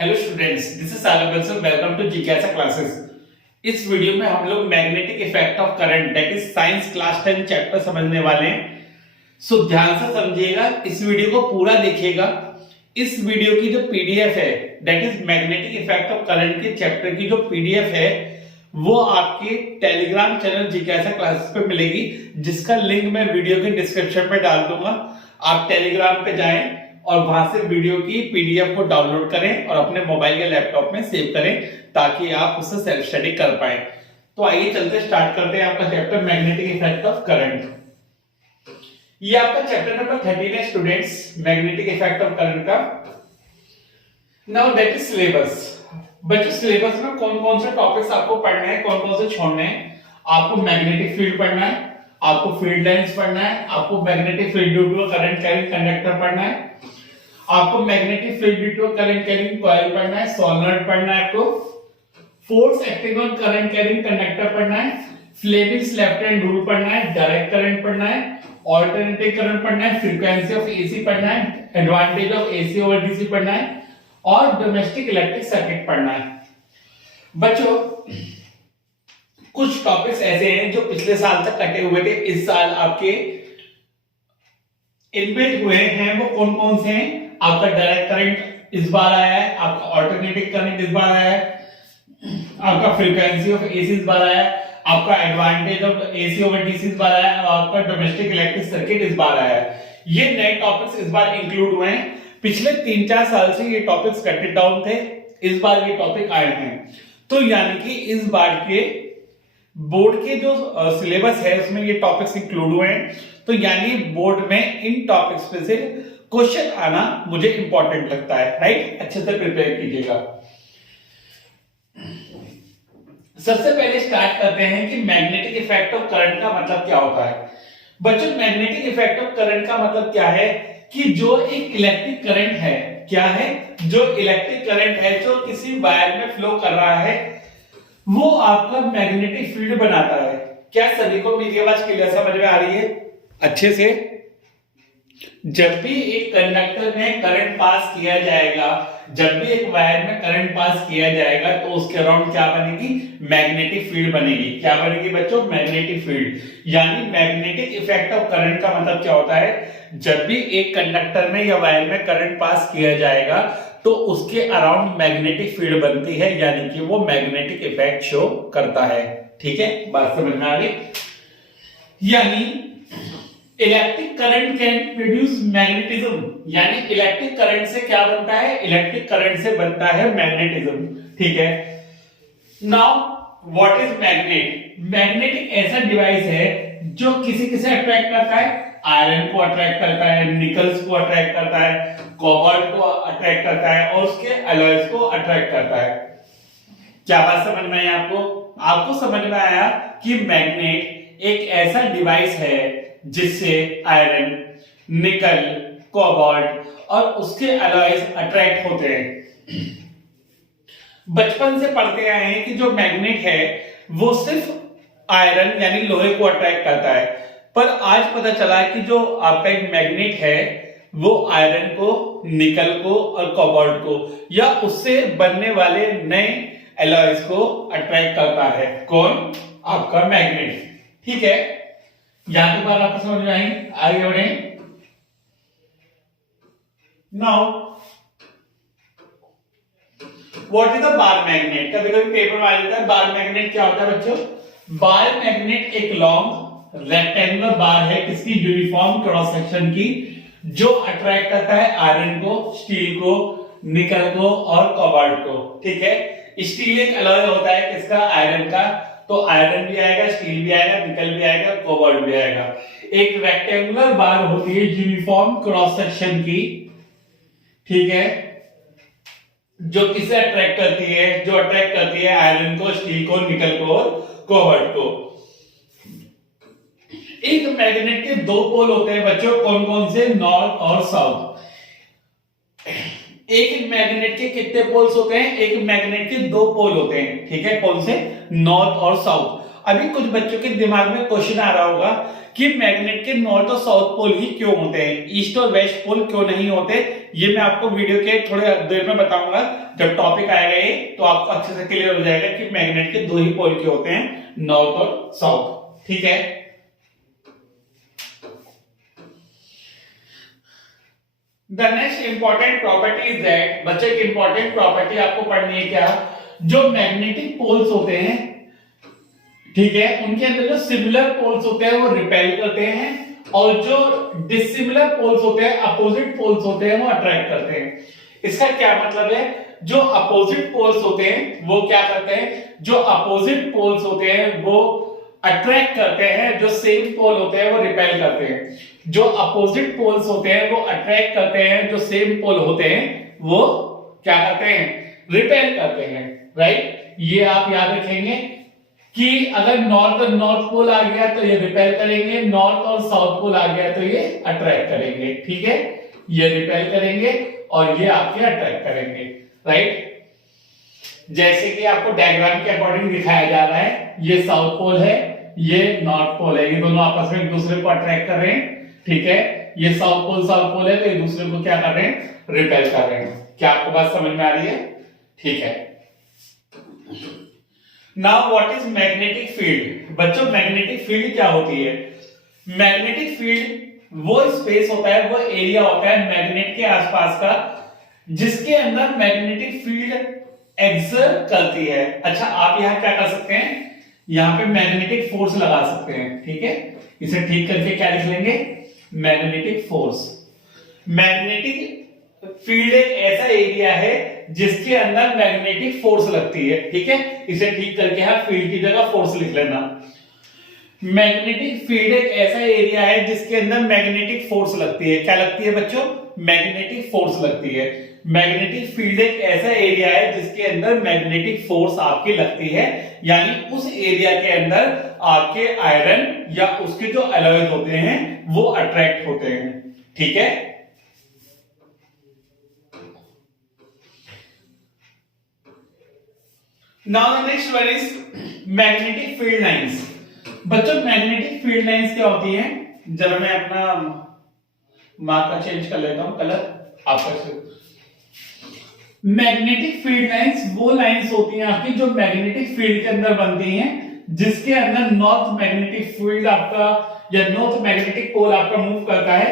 Hello students, this is Sagar Bansal. Welcome to जिज्ञासा classes. इस video में हम लोग magnetic effect of current that is science class 10 chapter समझने वाले हैं। सो ध्यान से समझिएगा, इस वीडियो को पूरा देखिएगा। इस वीडियो की जो पीडीएफ है that is magnetic effect of current के चैप्टर की जो पीडीएफ है वो आपके टेलीग्राम चैनल जिज्ञासा क्लासेस पे मिलेगी, जिसका लिंक मैं वीडियो के डिस्क्रिप्शन पे डाल दूंगा। आप टेलीग्राम पे जाएं और वहां से वीडियो की पीडीएफ को डाउनलोड करें और अपने मोबाइल या लैपटॉप में सेव करें ताकि आप उससे सेल्फ स्टडी कर पाए। तो आइए चलते स्टार्ट करते हैं आपका chapter magnetic effect of current. ये आपका चैप्टर नंबर 13 है students, magnetic effect of current का। Now that is syllabus. बच्चों, सिलेबस में कौन कौन से टॉपिक्स आपको पढ़ने हैं, कौन कौन से छोड़ने हैं। आपको मैग्नेटिक फील्ड पढ़ना है, आपको फील्ड लाइंस पढ़ना है, आपको magnetic field due to current carrying conductor पढ़ना है, आपको magnetic field due to current carrying coil पढ़ना है, सोलेनॉइड पढ़ना है, आपको force acting on current carrying conductor पढ़ना है, फ्लेमिंग्स लेफ्ट हैंड रूल पढ़ना है, डायरेक्ट करंट पढ़ना है, ऑल्टरनेटिंग करंट पढ़ना है, फ्रीक्वेंसी ऑफ एसी पढ़ना है, advantage of AC over DC पढ़ना है और डोमेस्टिक इलेक्ट्रिक सर्किट पढ़ना है। बच्चों, कुछ टॉपिक्स ऐसे हैं जो पिछले साल तक कटे हुए थे, इस साल आपके इनबिल्ट हुए हैं। वो कौन कौन से हैं? आपका डायरेक्ट करंट इस बार आया है, आपका ऑल्टरनेटिंग करंट इस बार आया है, आपका फ्रीक्वेंसी ऑफ एसी इस बार आया है, आपका advantage of AC over DC इस बार आया है और आपका डोमेस्टिक इलेक्ट्रिक सर्किट इस बार आया है। ये नए टॉपिक्स इस बार इंक्लूड हुए हैं। पिछले 3-4 साल से ये टॉपिक्स कटेड डाउन थे, इस बार ये टॉपिक आए हैं। तो यानी कि इस बार के बोर्ड के जो सिलेबस है उसमें ये टॉपिक्स इंक्लूड हुए हैं। तो यानी बोर्ड में इन टॉपिक्स पे से क्वेश्चन आना मुझे इंपॉर्टेंट लगता है, राइट? अच्छे से प्रिपेयर कीजिएगा। सबसे पहले स्टार्ट करते हैं कि मैग्नेटिक इफेक्ट ऑफ करंट का मतलब क्या होता है। बच्चों, मैग्नेटिक इफेक्ट ऑफ करंट का मतलब क्या है कि जो एक इलेक्ट्रिक करंट है, क्या है? जो इलेक्ट्रिक करंट है जो किसी वायर में फ्लो कर रहा है वो आपका मैग्नेटिक फील्ड बनाता है। क्या सभी को मेरी आवाज क्लियर समझ में आ रही है अच्छे से? जब भी एक कंडक्टर में करंट पास किया जाएगा, जब भी एक वायर में करंट पास किया जाएगा तो उसके अराउंड क्या बनेगी? मैग्नेटिक फील्ड बनेगी। क्या बनेगी बच्चों? Magnetic field. यानी मैग्नेटिक इफेक्ट ऑफ करंट का मतलब क्या होता है? जब भी एक कंडक्टर में या वायर में करंट पास किया जाएगा तो उसके अराउंड मैग्नेटिक फील्ड बनती है, यानी कि वो मैग्नेटिक इफेक्ट शो करता है। ठीक है, बात समझ में आ गई? यानी electric current can produce magnetism, यानी इलेक्ट्रिक करंट से क्या बनता है? इलेक्ट्रिक करंट से बनता है मैग्नेटिज्म। ठीक है। Now what is magnet? Magnet एक ऐसा डिवाइस है जो किसे अट्रैक्ट करता है? आयरन को अट्रैक्ट करता है, निकल्स को अट्रैक्ट करता है, कोबाल्ट को अट्रैक्ट करता है और उसके अलॉयज को अट्रैक्ट करता है। क्या बात समझ में आई आपको? आपको समझ में आया कि मैग्नेट एक ऐसा डिवाइस है जिससे आयरन, निकल, कोबाल्ट और उसके अलॉयज अट्रैक्ट होते हैं। बचपन से पढ़ते आए हैं कि जो मैग्नेट है वो सिर्फ आयरन यानी लोहे को अट्रैक्ट करता है, पर आज पता चला कि जो आपका एक मैग्नेट है वो आयरन को, निकल को और कोबाल्ट को या उससे बनने वाले नए एलॉयज को अट्रैक्ट करता है। कौन? आपका मैग्नेट। ठीक है, यहां की बात आपको समझ में आई? आगे बढ़े। Now what is the bar magnet? कभी कभी पेपर में आ जाता है बार मैग्नेट क्या होता है बच्चों? बार मैग्नेट एक लॉन्ग रेक्टेंगुलर बार है किसकी? यूनिफॉर्म क्रॉस सेक्शन की, जो अट्रैक्ट करता है आयरन को, स्टील को, निकल को और कोबाल्ट को। ठीक है, स्टील एक अलॉय होता है किसका? आयरन का। तो आयरन भी आएगा, स्टील भी आएगा, निकल भी आएगा, कोबाल्ट भी आएगा। एक रेक्टेंगुलर बार होती है यूनिफॉर्म क्रॉस सेक्शन की, ठीक है, जो किसे अट्रैक्ट करती है? जो अट्रैक्ट करती है आयरन को, स्टील को, निकल को और कोबाल्ट को। एक मैग्नेट के दो पोल होते हैं बच्चों, कौन कौन से? नॉर्थ और साउथ। एक मैग्नेट के कितने पोल्स होते हैं? एक मैग्नेट के दो पोल होते हैं। ठीक है, कौन से? नॉर्थ और साउथ। अभी कुछ बच्चों के दिमाग में क्वेश्चन आ रहा होगा कि मैग्नेट के नॉर्थ और साउथ पोल ही क्यों होते हैं, ईस्ट और वेस्ट पोल क्यों नहीं होते। ये मैं आपको वीडियो के थोड़े देर में बताऊंगा, जब टॉपिक आएगा ये तो आपको अच्छे से क्लियर हो जाएगा कि मैग्नेट के दो ही पोल क्यों होते हैं, नॉर्थ और साउथ। ठीक है, the next important property is that, बच्चे की इंपॉर्टेंट प्रॉपर्टी आपको पढ़नी है क्या, जो मैग्नेटिक पोल्स होते हैं, ठीक है, उनके अंदर जो सिमिलर पोल्स होते हैं वो रिपेल करते हैं और जो डिसिमिलर पोल्स होते हैं, अपोजिट पोल्स होते हैं, वो अट्रैक्ट करते हैं। इसका क्या मतलब है, जो अपोजिट पोल्स होते हैं वो क्या करते हैं, जो अपोजिट पोल्स होते हैं वो अट्रैक्ट करते हैं, जो सेम पोल होते हैं वो रिपेल करते हैं। जो अपोजिट पोल्स होते हैं वो अट्रैक्ट करते हैं, जो सेम पोल होते हैं वो क्या करते हैं, रिपेल करते हैं। राइट, ये आप याद रखेंगे कि अगर नॉर्थ और नॉर्थ पोल आ गया तो ये रिपेल करेंगे, नॉर्थ और साउथ पोल आ गया तो ये अट्रैक्ट करेंगे। ठीक है, ये रिपेल करेंगे और ये आपके अट्रैक्ट करेंगे। राइट, जैसे कि आपको डायग्राम के अकॉर्डिंग दिखाया जा रहा है, ये साउथ पोल है, ये नॉर्थ पोल है, ये दोनों आपस में एक दूसरे को अट्रैक्ट कर रहे हैं। ठीक है, ये साउथ पोल है तो एक दूसरे को क्या कर रहे हैं, रिपेल कर रहे हैं। क्या आपको बात समझ में आ रही है? ठीक है, now what is magnetic field. बच्चों, मैग्नेटिक फील्ड क्या होती है? मैग्नेटिक फील्ड वो स्पेस होता है, वो एरिया होता है मैग्नेट के आसपास का जिसके अंदर मैग्नेटिक फील्ड एक्सर्ट करती है। अच्छा, आप यहां क्या कर सकते हैं, यहां पे मैग्नेटिक फोर्स लगा सकते हैं। ठीक है, इसे ठीक करके क्या लिख लेंगे, मैग्नेटिक फोर्स। मैग्नेटिक फील्ड एक ऐसा एरिया है जिसके अंदर मैग्नेटिक फोर्स लगती है। ठीक है, इसे ठीक करके आप फील्ड की जगह फोर्स लिख लेना। मैग्नेटिक फील्ड एक ऐसा एरिया है जिसके अंदर मैग्नेटिक फोर्स लगती है। क्या लगती है बच्चों? मैग्नेटिक फोर्स लगती है। मैग्नेटिक फील्ड एक ऐसा एरिया है जिसके अंदर मैग्नेटिक फोर्स आपकी लगती है, यानी उस एरिया के अंदर आपके आयरन या उसके जो अलॉयज होते हैं वो अट्रैक्ट होते हैं। ठीक है, now the next one is magnetic field lines. बच्चों, मैग्नेटिक फील्ड लाइंस क्या होती है, जरा मैं अपना मार्कर चेंज कर लेता हूं, कलर आपका। मैग्नेटिक फील्ड लाइंस वो लाइंस होती हैं आपकी जो मैग्नेटिक फील्ड के अंदर बनती हैं, जिसके अंदर नॉर्थ मैग्नेटिक फील्ड आपका या नॉर्थ मैग्नेटिक पोल आपका मूव करता है।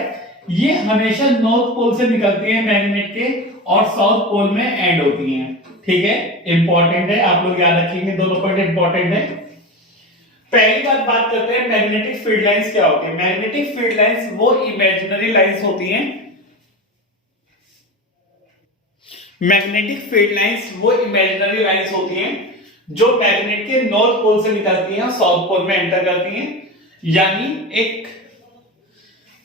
ये हमेशा नॉर्थ पोल से निकलती है मैग्नेट के और साउथ पोल में एंड होती हैं। ठीक है, इंपॉर्टेंट है, आप लोग याद रखेंगे, दोनों पॉइंट इंपॉर्टेंट है। पहली बात करते हैं मैग्नेटिक फील्ड लाइंस क्या होती है। मैग्नेटिक फील्ड लाइंस वो इमेजिनरी लाइंस होती हैं, मैग्नेटिक फील्ड लाइंस वो इमेजिनरी लाइंस होती हैं जो मैग्नेट के नॉर्थ पोल से निकलती हैं और साउथ पोल में एंटर करती हैं। यानी एक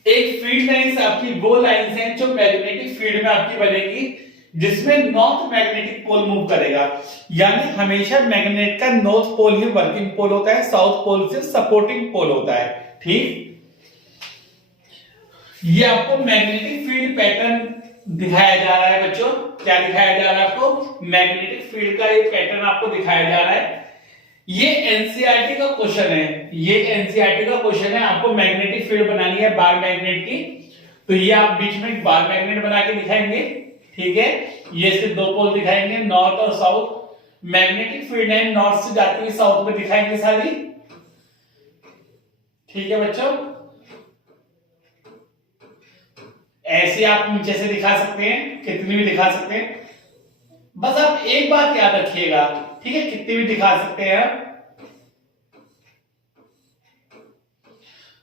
फील्ड लाइंस आपकी वो लाइंस हैं जो मैग्नेटिक फील्ड में आपकी बनेगी जिसमें नॉर्थ मैग्नेटिक पोल मूव करेगा। यानी हमेशा मैग्नेट का नॉर्थ पोल ही वर्किंग पोल होता है, साउथ पोल से सपोर्टिंग पोल होता है। ठीक, ये आपको मैग्नेटिक फील्ड पैटर्न दिखाया जा रहा है बच्चों। क्या दिखाया जा रहा है आपको? मैग्नेटिक फील्ड का एक पैटर्न आपको दिखाया जा रहा है। ये एनसीईआरटी का क्वेश्चन है, ये एनसीईआरटी का क्वेश्चन है। आपको मैग्नेटिक फील्ड बनानी है बार मैग्नेट की, तो ये आप बीच में एक बार मैग्नेट बना के दिखाएंगे। ठीक है, ये सिर्फ दो पोल दिखाएंगे, नॉर्थ और south. Magnetic field line north से जाती हुई साउथ में दिखाएंगे सारी। ठीक है बच्चों, ऐसे आप नीचे से दिखा सकते हैं, कितनी भी दिखा सकते हैं। बस आप एक बात याद रखिएगा, ठीक है, कितनी भी दिखा सकते हैं आप,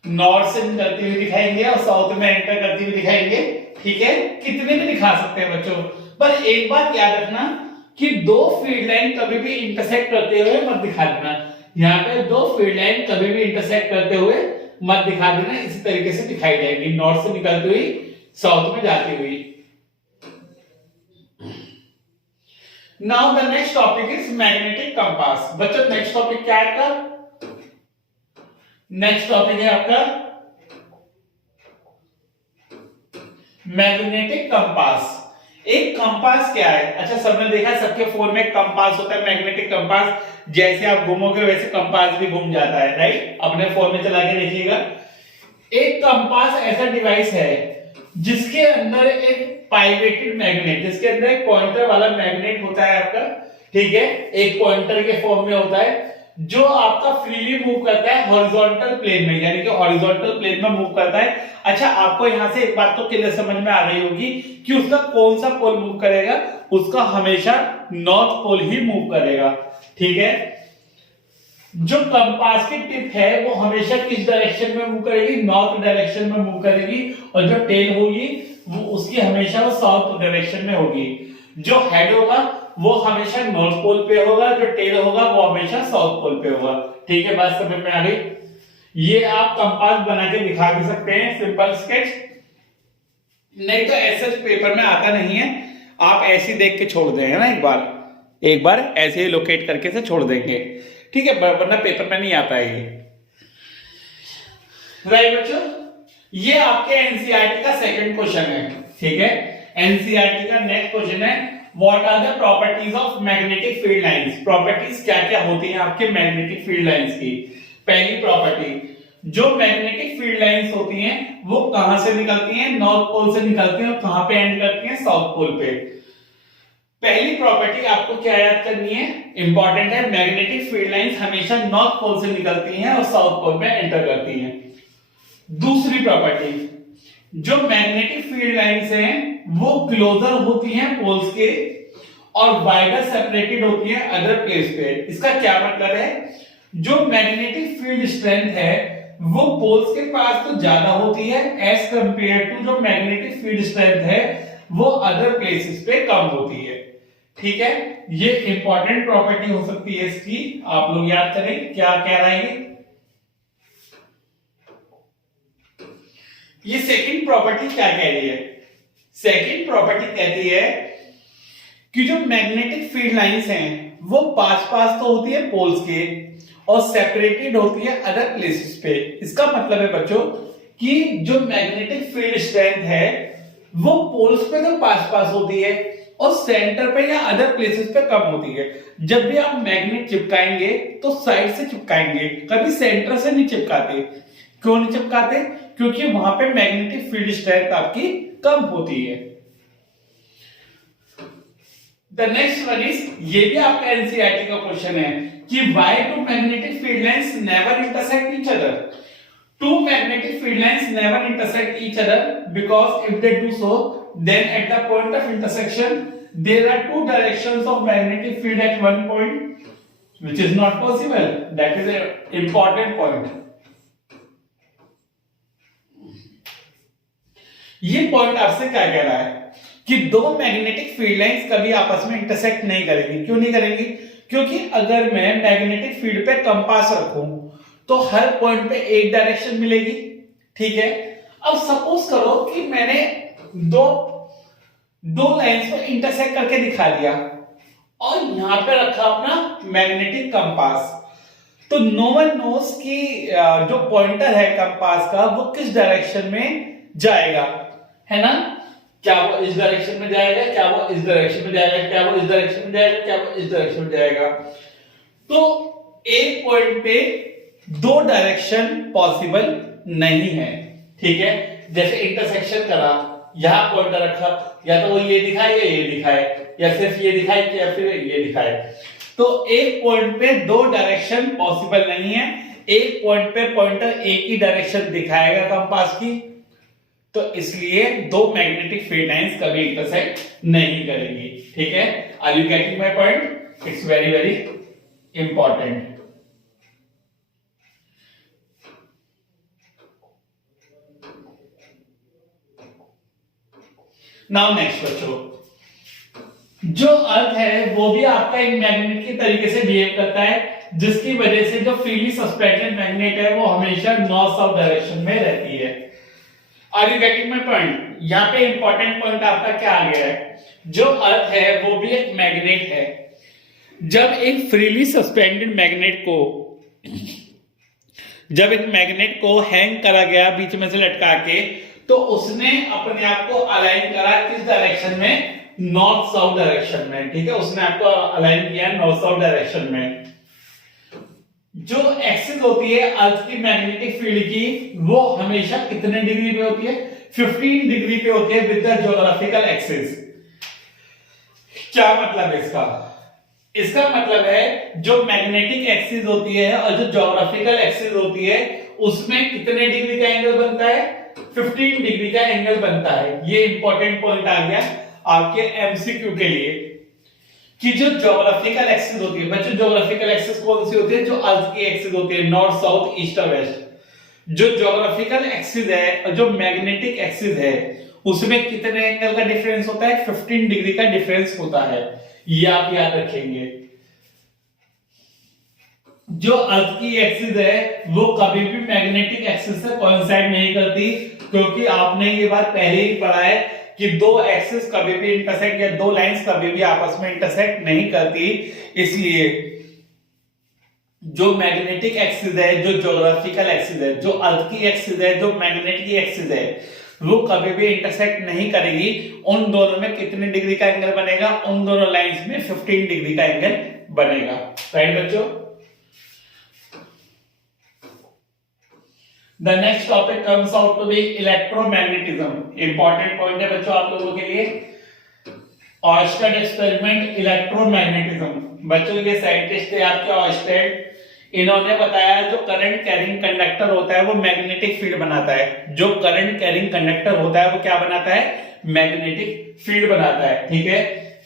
नॉर्थ से निकलती हुई दिखाएंगे और साउथ में एंटर करती हुई दिखाएंगे। ठीक है, कितने भी दिखा सकते हैं बच्चों। पर एक बात याद रखना कि दो फील्ड लाइन कभी भी इंटरसेक्ट करते हुए मत दिखा देना। यहाँ पे दो फील्ड लाइन कभी भी इंटरसेक्ट करते हुए मत दिखा देना, इसी तरीके से दिखाई जाएगी, नॉर्थ से निकलती हुई साउथ में जाती हुई। Now the next topic is magnetic compass. बच्चों, नेक्स्ट टॉपिक क्या है आपका? नेक्स्ट टॉपिक है आपका मैग्नेटिक कंपास। एक कंपास क्या है? अच्छा, सबने देखा सबके फोन में कंपास होता है, मैग्नेटिक कंपास। जैसे आप घूमोगे वैसे कंपास भी घूम जाता है, राइट? अपने फोन में चला के देखिएगा। एक कंपास ऐसा डिवाइस है जिसके अंदर एक पाइवेटेड मैग्नेट, जिसके अंदर एक पॉइंटर वाला मैग्नेट होता है आपका, ठीक है, एक पॉइंटर के फॉर्म में होता है, जो आपका फ्रीली मूव करता है हॉरिजॉन्टल प्लेन में, यानी कि हॉरिजॉन्टल प्लेन में मूव करता है। अच्छा, आपको यहां से एक बात तो क्लियर समझ में आ गई होगी कि उसका कौन सा पोल मूव करेगा, उसका हमेशा नॉर्थ पोल ही मूव करेगा, ठीक है। जो कंपास की टिप है वो हमेशा किस डायरेक्शन में मूव करेगी? नॉर्थ डायरेक्शन में मूव करेगी, और जो टेल होगी वो उसकी हमेशा वो साउथ डायरेक्शन में होगी। जो हेड होगा वो हमेशा नॉर्थ पोल पे होगा, जो टेल होगा वो हमेशा साउथ पोल पे होगा, ठीक है। बात समझ में आ गई? ये आप कंपास बना के दिखा भी सकते हैं, सिंपल स्केच, नहीं तो ऐसे पेपर में आता नहीं है, आप ऐसे देख के छोड़ देंगे ना, एक बार ऐसे ही लोकेट करके से छोड़ देंगे, ठीक है, वरना पेपर में नहीं आता है ये, राइट बच्चों। ये आपके एनसीईआरटी का सेकंड क्वेश्चन है, ठीक है। एनसीईआरटी का नेक्स्ट क्वेश्चन है, what are the properties of magnetic field lines? Properties क्या क्या होती हैं आपके मैग्नेटिक फील्ड लाइंस की? पहली प्रॉपर्टी, जो मैग्नेटिक फील्ड लाइंस होती हैं वो कहां से निकलती हैं? नॉर्थ पोल से निकलती हैं, और कहां पे एंड करती हैं? साउथ पोल पे। पहली प्रॉपर्टी आपको क्या याद करनी है, इंपॉर्टेंट है, मैग्नेटिक फील्ड लाइंस हमेशा नॉर्थ पोल से निकलती हैं और साउथ पोल में एंटर करती हैं। दूसरी प्रॉपर्टी, जो मैग्नेटिक फील्ड लाइंस हैं वो क्लोजर होती हैं पोल्स के, और वाइडर सेपरेटेड होती हैं अदर प्लेस पे। इसका क्या मतलब है? जो मैग्नेटिक फील्ड स्ट्रेंथ है वो पोल्स के पास तो ज्यादा होती है एज कंपेयर टू जो मैग्नेटिक फील्ड स्ट्रेंथ है वो अदर प्लेसेस पे कम होती है, ठीक है। ये इंपॉर्टेंट प्रॉपर्टी हो सकती है इसकी, आप लोग याद करें क्या कह रहा है ये सेकंड प्रॉपर्टी क्या कह रही है? सेकंड प्रॉपर्टी कहती है कि जो मैग्नेटिक फील्ड लाइंस हैं वो पास पास तो होती है पोल्स के और सेपरेटेड होती है अदर प्लेसेस पे। इसका मतलब है बच्चों कि जो मैग्नेटिक फील्ड स्ट्रेंथ है वो पोल्स पे तो पास पास होती है और सेंटर पे या अदर प्लेसेस पे कम होती है। जब भी आप मैग्नेट चिपकाएंगे तो साइड से चिपकाएंगे, कभी सेंटर से नहीं चिपकाते। क्यों नहीं चिपकाते? क्योंकि वहां पे मैग्नेटिक फील्ड स्ट्रेंथ आपकी कम होती है। द नेक्स्ट वन इज, ये भी आपका एनसीईआरटी का क्वेश्चन है कि why do magnetic field lines never intersect each other? Two magnetic field lines never intersect each other because if they do so, then at the point of intersection, there are two directions of magnetic field at one point, which is not possible. That is an important point. ये point आपसे क्या कह रहा है कि दो magnetic field lines कभी आपस में इंटरसेक्ट नहीं करेंगी। क्यों नहीं करेंगी? क्योंकि अगर मैं मैग्नेटिक फील्ड पे कंपास रखूं तो हर पॉइंट पे एक डायरेक्शन मिलेगी, ठीक है। अब सपोज करो कि मैंने दो लाइंस को इंटरसेक्ट करके दिखा दिया और यहां पे रखा अपना मैग्नेटिक कंपास, तो नो वन नोस कि जो पॉइंटर है कंपास का वो किस डायरेक्शन में जाएगा, है ना। क्या वो इस डायरेक्शन में जाएगा, क्या वो इस डायरेक्शन में जाएगा, क्या वो इस डायरेक्शन में जाएगा, क्या वो इस डायरेक्शन में जाएगा। तो एक पॉइंट पे दो डायरेक्शन पॉसिबल नहीं है, ठीक है। जैसे इंटरसेक्शन करा, यहां पॉइंटर रखा, या तो वो ये दिखाए या ये दिखाए, या सिर्फ ये दिखाए या फिर ये दिखाए। तो एक पॉइंट पे दो डायरेक्शन पॉसिबल नहीं है। एक पॉइंट पे पॉइंटर एक ही डायरेक्शन दिखाएगा कंपास की, तो इसलिए दो मैग्नेटिक फील्ड लाइंस कभी इंटरसेक्ट नहीं करेंगी, ठीक है। Are you getting my point? It's very very important. Now next बच्चों, जो अर्थ है वो भी आपका एक मैग्नेट के तरीके से बिहेव करता है, जिसकी वजह से जो फ्रीली सस्पेंडेड मैग्नेट है वो हमेशा नॉर्थ साउथ डायरेक्शन में रहती है। Are you getting my point? यहाँ पे इंपॉर्टेंट पॉइंट आपका क्या आ गया है? जो अर्थ है वो भी एक मैग्नेट है। जब एक फ्रीली सस्पेंडेड मैग्नेट को हैंग करा गया बीच में से लटका के, तो उसने अपने आप को अलाइन करा किस डायरेक्शन में? नॉर्थ साउथ डायरेक्शन में, ठीक है, उसने आपको अलाइन किया है नॉर्थ साउथ डायरेक्शन में। जो एक्सिस होती है अर्थ की मैग्नेटिक फील्ड की, वो हमेशा कितने डिग्री पे होती है? 15 डिग्री पे होती है विद द ज्योग्राफिकल एक्सिस। क्या मतलब है इसका? इसका मतलब है जो मैग्नेटिक एक्सिस होती है और जो ज्योग्राफिकल एक्सिस होती है उसमें कितने डिग्री का एंगल बनता है? 15 डिग्री का एंगल बनता है। ये इंपॉर्टेंट पॉइंट आ गया आपके एमसीक्यू के लिए कि जो ज्योग्राफिकल एक्सिस होती है, बच्चों ज्योग्राफिकल एक्सिस कौन सी होती है? जो अर्थ की एक्सिस होती है, नॉर्थ साउथ ईस्ट और वेस्ट। जो ज्योग्राफिकल एक्सिस है और जो मैग्नेटिक एक्सिस है उसमें कितने एंगल का डिफरेंस होता है? 15 डिग्री का डिफरेंस होता है। ये आप याद रखेंगे। जो अर्थ की एक्सिस है वो कभी भी मैग्नेटिक एक्सिस से कोइंसाइड नहीं करती, क्योंकि आपने ये बात पहले ही पढ़ा है कि दो एक्सिस कभी भी इंटरसेक्ट या दो लाइंस कभी भी आपस में इंटरसेक्ट नहीं करती। इसलिए जो मैग्नेटिक एक्सिस है, जो ज्योग्राफिकल एक्सिस है, जो अर्थ की एक्सिस है, जो मैग्नेटिक एक्सिस है, वो कभी भी इंटरसेक्ट नहीं करेगी। उन दोनों में कितने डिग्री का एंगल बनेगा? उन दोनों लाइंस में 15 डिग्री का एंगल बनेगा। राइट बच्चों? The next topic comes out to be electromagnetism. Important point है बच्चों आप लोगों के लिए। Oersted experiment electromagnetism. बच्चों ये साइंटिस्ट थे आपके ऑर्स्टेड, इन्होंने बताया जो करंट कैरिंग कंडक्टर होता है वो मैग्नेटिक फील्ड बनाता है। जो करंट कैरिंग कंडक्टर होता है वो क्या बनाता है? मैग्नेटिक फील्ड बनाता है। ठीक है,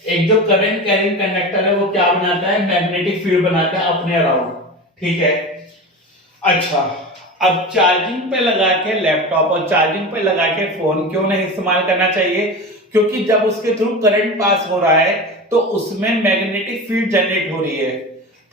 एक जो करंट कैरिंग कंडक्टर है वो क्या बनाता है? मैग्नेटिक फील्ड बनाता है अपने अराउंड। ठीक है, अच्छा, अब चार्जिंग पे लगा के लैपटॉप और चार्जिंग पे लगा के फोन क्यों नहीं इस्तेमाल करना चाहिए? क्योंकि जब उसके थ्रू करंट पास हो रहा है तो उसमें मैग्नेटिक फील्ड जनरेट हो रही है।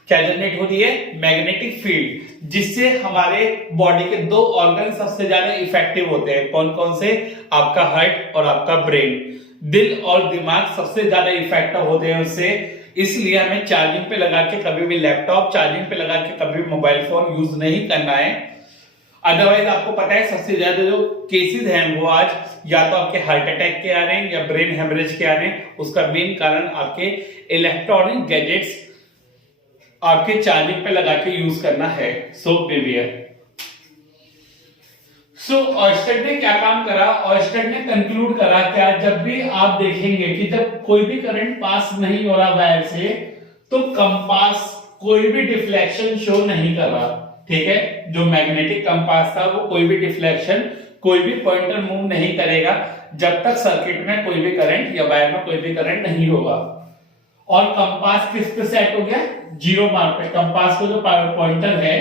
क्या जनरेट हो रही है? मैग्नेटिक फील्ड, जिससे हमारे बॉडी के दो ऑर्गन सबसे ज्यादा इफेक्टिव होते हैं। कौन कौन से? आपका हार्ट और आपका ब्रेन। दिल और दिमाग सबसे ज्यादा इफेक्टिव होते हैं उससे। इसलिए हमें चार्जिंग पे लगा के कभी भी लैपटॉप, चार्जिंग पे लगा के कभी भी मोबाइल फोन यूज नहीं करना है। अदरवाइज आपको पता है सबसे ज्यादा जो केसेस हैं वो आज या तो आपके हार्ट अटैक के आ रहे हैं या ब्रेन हेमरेज के आ रहे हैं। उसका मेन कारण आपके इलेक्ट्रॉनिक गैजेट्स आपके चार्जिंग पे लगा के यूज करना है। सो बिवियर। सो ऑर्स्टेड ने क्या काम करा? ऑर्स्टेड ने कंक्लूड करा क्या, जब भी आप देखेंगे कि जब कोई भी करंट पास नहीं हो रहा वायर से तो कंपास कोई भी डिफ्लेक्शन शो नहीं कर रहा। ठीक है, जो मैग्नेटिक कंपास था वो कोई भी डिफ्लेक्शन, कोई भी पॉइंटर मूव नहीं करेगा जब तक सर्किट में कोई भी करंट या वायर में कोई भी करंट नहीं होगा। और कंपास किस पे सेट हो गया? जीरो मार्क पे। कंपास को जो पॉइंटर है,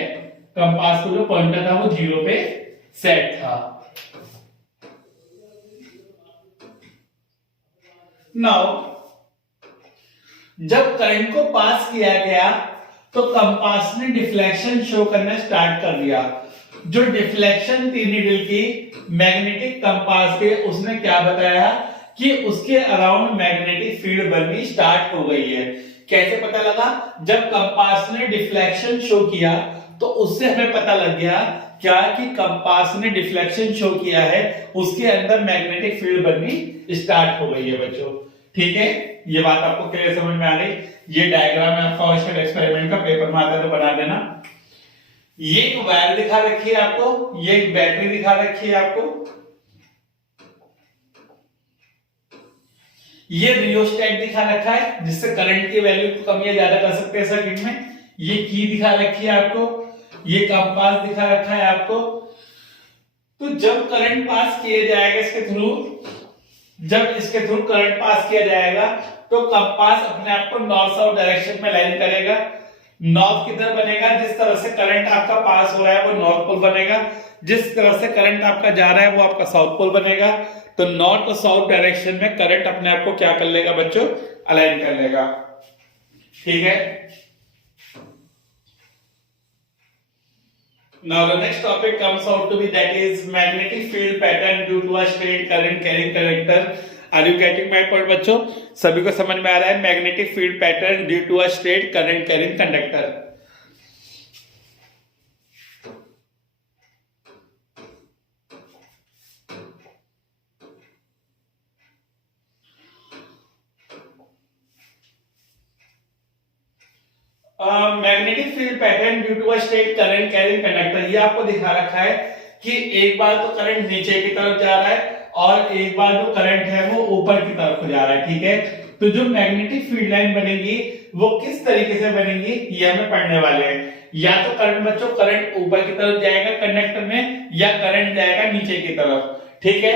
कंपास को जो पॉइंटर था वो जीरो पे सेट था। नाउ जब करंट को पास किया गया तो कंपास ने डिफ्लेक्शन शो करना स्टार्ट कर दिया। जो डिफ्लेक्शन थी नीडल की मैग्नेटिक कंपास के, उसने क्या बताया कि उसके अराउंड मैग्नेटिक फील्ड बननी स्टार्ट हो गई है। कैसे पता लगा? जब कंपास ने डिफ्लेक्शन शो किया तो उससे हमें पता लग गया क्या कि कंपास ने डिफ्लेक्शन शो किया है, उसके अंदर मैग्नेटिक फील्ड बननी स्टार्ट हो गई है बच्चों। ठीक है, ये बात आपको क्लियर समझ में आ गई। ये डायग्राम है आपका ऑर्स्टेड एक्सपेरिमेंट का, पेपर में आता है तो बना देना। ये एक वायर दिखा रखी है आपको, ये एक बैटरी दिखा रखी है आपको, ये रियोस्टेट दिखा रखा है जिससे करंट की वैल्यू को कम या ज्यादा कर सकते हैं सर्किट में। ये की दिखा रखी है आपको, ये कंपास दिखा रखा है आपको। तो जब करंट पास किया जाएगा इसके थ्रू, जब इसके थ्रू करंट पास किया जाएगा तो कंपास अपने आप को नॉर्थ साउथ डायरेक्शन में लाइन करेगा। नॉर्थ किधर बनेगा? जिस तरह से करंट आपका पास हो रहा है वो नॉर्थ पोल बनेगा, जिस तरह से करंट आपका जा रहा है वो आपका साउथ पोल बनेगा। तो नॉर्थ और साउथ डायरेक्शन में करंट अपने आप को क्या कर लेगा बच्चों? अलाइन कर लेगा। ठीक है, now the next topic comes out to be that is magnetic field pattern due to a straight current carrying conductor. Are you getting my point बच्चों? सभी को समझ में आ रहा है? Magnetic field pattern due to a straight current carrying conductor. Magnetic field pattern due to a state current carrying conductor, ये आपको दिखा रखा है कि एक बार तो करंट नीचे की तरफ जा रहा है और एक बार जो करंट है वो ऊपर की तरफ जा रहा है, ठीक है। तो जो मैग्नेटिक फील्ड लाइन बनेगी वो किस तरीके से बनेगी ये हमें पढ़ने वाले हैं। या तो करंट बच्चों करंट ऊपर की तरफ जाएगा कंडक्टर में, या करंट जाएगा नीचे की तरफ, ठीक है।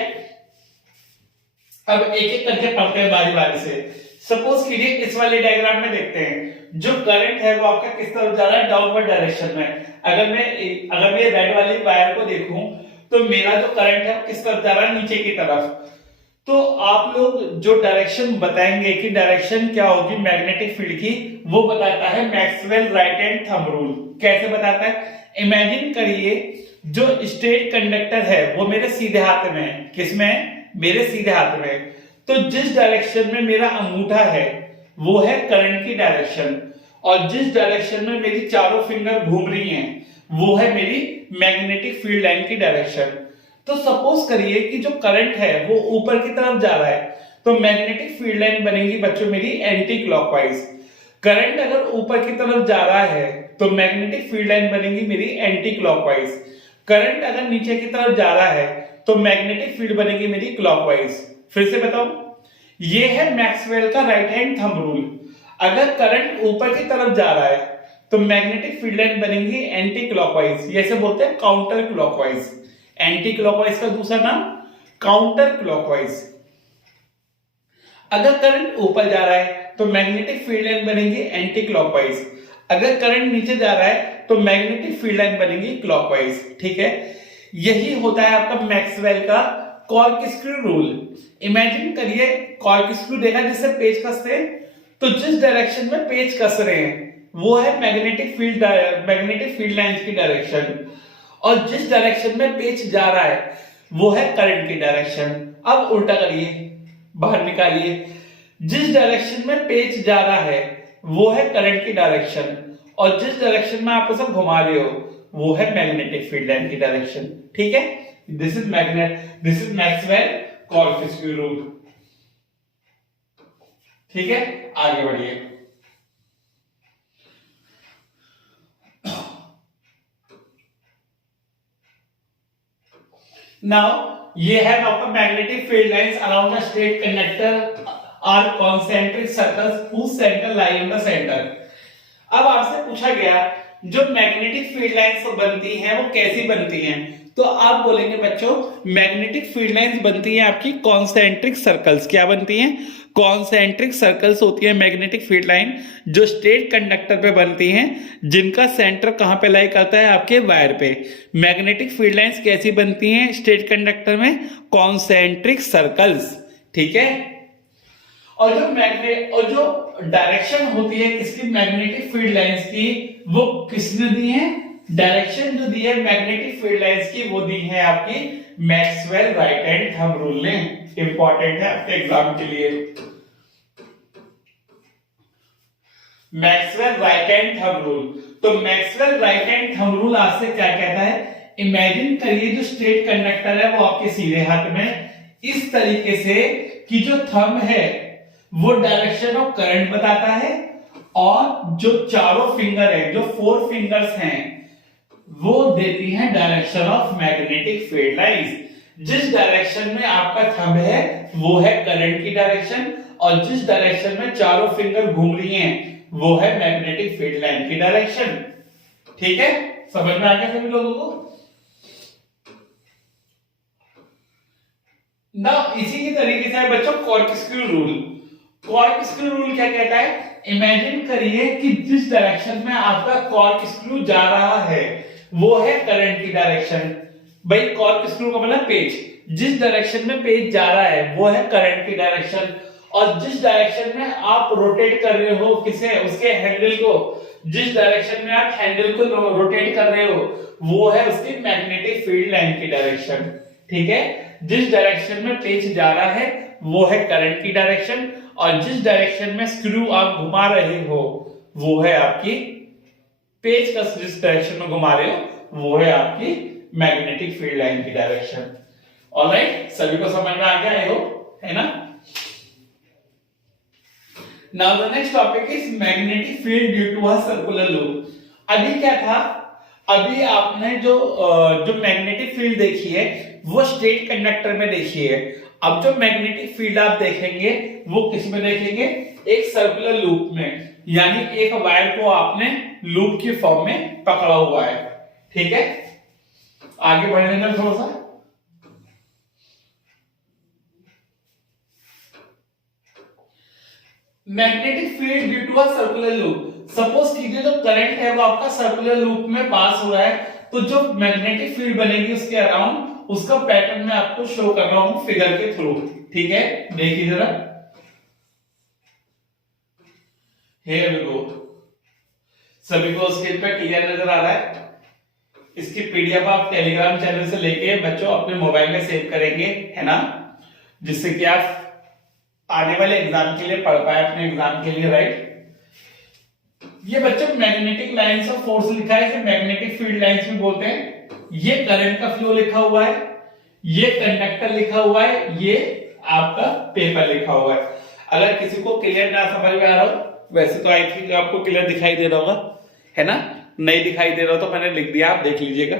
अब एक एक करके पढ़ते हैं बारी बारी से। सपोज कीजिए इस वाले डायग्राम में देखते हैं जो करंट है वो आपका किस तरफ जा रहा है, डाउनवर्ड डायरेक्शन में। अगर मैं रेड वाली वायर को देखूं तो मेरा जो करंट है किस तरफ जा रहा है, नीचे की तरफ। तो आप लोग जो डायरेक्शन बताएंगे कि डायरेक्शन क्या होगी मैग्नेटिक फील्ड की, वो बताता है Maxwell right hand thumb rule. कैसे बताता है, इमेजिन करिए जो स्ट्रेट कंडक्टर है वो मेरे सीधे हाथ में है। किसमें, मेरे सीधे हाथ में। तो जिस डायरेक्शन में मेरा अंगूठा है वो है करंट की डायरेक्शन, और जिस डायरेक्शन में मेरी चारों फिंगर घूम रही हैं वो है मेरी मैग्नेटिक फील्ड लाइन की डायरेक्शन। तो सपोज करिए कि जो करंट है वो ऊपर की तरफ जा रहा है तो मैग्नेटिक फील्ड लाइन बनेगी बच्चों मेरी एंटी क्लॉकवाइज। करंट अगर ऊपर की तरफ जा रहा है तो मैग्नेटिक फील्ड लाइन बनेगी मेरी एंटी क्लॉकवाइज। करंट अगर नीचे की तरफ जा रहा है तो मैग्नेटिक फील्ड बनेगी मेरी क्लॉकवाइज। फिर से बताओ, ये है मैक्सवेल का राइट हैंड थंब रूल। अगर करंट ऊपर की तरफ जा रहा है तो मैग्नेटिक फील्ड लाइन बनेगी एंटी क्लॉकवाइज, ये से बोलते हैं काउंटर क्लॉकवाइज। एंटी क्लॉकवाइज का दूसरा नाम काउंटर क्लॉकवाइज। अगर करंट ऊपर जा रहा है तो मैग्नेटिक फील्ड लाइन बनेगी एंटी क्लॉकवाइज। अगर करंट नीचे जा रहा है तो मैग्नेटिक फील्ड लाइन बनेगी क्लॉकवाइज, ठीक है। यही होता है आपका मैक्सवेल का कॉर्कस्क्रू रूल। इमेजिन करिए कॉर्कस्क्रू देखा जिससे पेच कसते हैं, तो जिस डायरेक्शन में पेच कस रहे हैं वो है मैग्नेटिक फील्ड लाइंस की डायरेक्शन, और जिस डायरेक्शन में पेच जा रहा है वो है करंट की डायरेक्शन। अब उल्टा करिए, बाहर निकालिए, जिस डायरेक्शन में पेच जा रहा है वो है करंट की डायरेक्शन, और जिस डायरेक्शन में आप उसे घुमा रहे हो वो है मैग्नेटिक फील्ड लाइन की डायरेक्शन, ठीक है। This is Maxwell corkscrew rule, ठीक है। आगे बढ़िए। नाउ ये है आपका magnetic field lines around the straight conductor are concentric circles whose centre lie in the centre. अब आपसे पूछा गया जो मैग्नेटिक फील्ड लाइंस बनती हैं वो कैसी बनती हैं, तो आप बोलेंगे बच्चों मैग्नेटिक फील्ड लाइंस बनती हैं आपकी कॉन्सेंट्रिक सर्कल्स। क्या बनती हैं, कॉन्सेंट्रिक सर्कल्स होती है मैग्नेटिक फील्ड लाइन जो स्ट्रेट कंडक्टर पे बनती हैं, जिनका सेंटर कहां पे लाई करता है, आपके वायर पे। मैग्नेटिक फील्ड लाइंस कैसी बनती हैं स्ट्रेट कंडक्टर में, कॉन्सेंट्रिक सर्कल्स, ठीक है। और जो डायरेक्शन होती है किसकी, मैग्नेटिक फील्ड लाइंस की, वो किसने दी है, डायरेक्शन जो दी है मैग्नेटिक फील्ड लाइंस की वो दी है आपकी Maxwell right hand thumb rule ने। इंपॉर्टेंट है आपके एग्जाम के लिए। Maxwell right hand thumb rule. तो Maxwell right hand thumb rule आपसे क्या कहता है, इमेजिन करिए जो स्ट्रेट कंडक्टर है वो आपके सीधे हाथ में, इस तरीके से कि जो थंब है वो डायरेक्शन ऑफ करंट बताता है, और जो चारों फिंगर है, जो 4 फिंगर्स हैं, वो देती हैं direction of magnetic field lines. जिस डायरेक्शन में आपका थंब है वो है करंट की डायरेक्शन, और जिस डायरेक्शन में चारों फिंगर घूम रही हैं वो है मैग्नेटिक फील्ड लाइन की डायरेक्शन, ठीक है। समझ में आ गया सभी लोगों को ना। इसी की तरीके से बच्चों कॉर्कस्क्रू रूल। कॉर्कस्क्रू रूल क्या कहता है, इमेजिन करिए कि जिस डायरेक्शन में आपका कॉर्कस्क्रू जा रहा है वो है करंट की डायरेक्शन। भाई कॉर्कस्क्रू का मतलब पेच, जिस डायरेक्शन में पेच जा रहा है वो है करंट की डायरेक्शन, और जिस डायरेक्शन में आप रोटेट कर रहे हो किसे, उसके हैंडल को, जिस डायरेक्शन में आप हैंडल को रोटेट कर रहे हो वो है उसकी मैग्नेटिक फील्ड लाइन की डायरेक्शन, ठीक है। जिस डायरेक्शन में पेच जा रहा है वो है करंट की डायरेक्शन, और जिस डायरेक्शन में स्क्रू आप घुमा रहे हो वो है आपकी पेच का, जिस डायरेक्शन में घुमा रहे हो वो है आपकी मैग्नेटिक फील्ड लाइन की डायरेक्शन। ऑलराइट, सभी को समझ में आ गया है ना। Now the next topic is magnetic field due to a circular loop. अभी क्या था, अभी आपने जो मैग्नेटिक फील्ड देखी है वो स्ट्रेट कंडक्टर में देखी है। अब जो मैग्नेटिक फील्ड आप देखेंगे वो किस में देखेंगे, एक सर्कुलर लूप में, यानी एक वायर को आपने लूप की फॉर्म में पकड़ा हुआ है। ठीक है, आगे बढ़ने का थोड़ा सा। Magnetic field due to a circular loop. Suppose कीजिए जो करंट है वो आपका सर्कुलर लूप में पास हो रहा है, तो जो मैग्नेटिक फील्ड बनेगी उसके अराउंड, उसका पैटर्न मैं आपको शो कर रहा हूं फिगर के थ्रू। ठीक है, देखिए जरा, हियर वी गो। सभी को स्क्रीन पे क्लियर नजर आ रहा है? इसकी पीडीएफ आप टेलीग्राम चैनल से लेके बच्चों अपने मोबाइल में सेव करेंगे, है ना, जिससे कि आप आने वाले एग्जाम के लिए पढ़ पाए, अपने एग्जाम के लिए, राइट। ये बच्चों मैग्नेटिक लाइंस ऑफ फोर्स लिखा है, मैग्नेटिक फील्ड लाइंस भी बोलते हैं। ये करंट का फ्लो लिखा हुआ है, ये कंडक्टर लिखा हुआ है, ये आपका पेपर लिखा हुआ है। अगर किसी को क्लियर ना समझ में आ रहा हो, वैसे तो आई थिंक आपको क्लियर दिखाई दे रहा होगा, है ना, नहीं दिखाई दे रहा तो मैंने लिख दिया, आप देख लीजिएगा।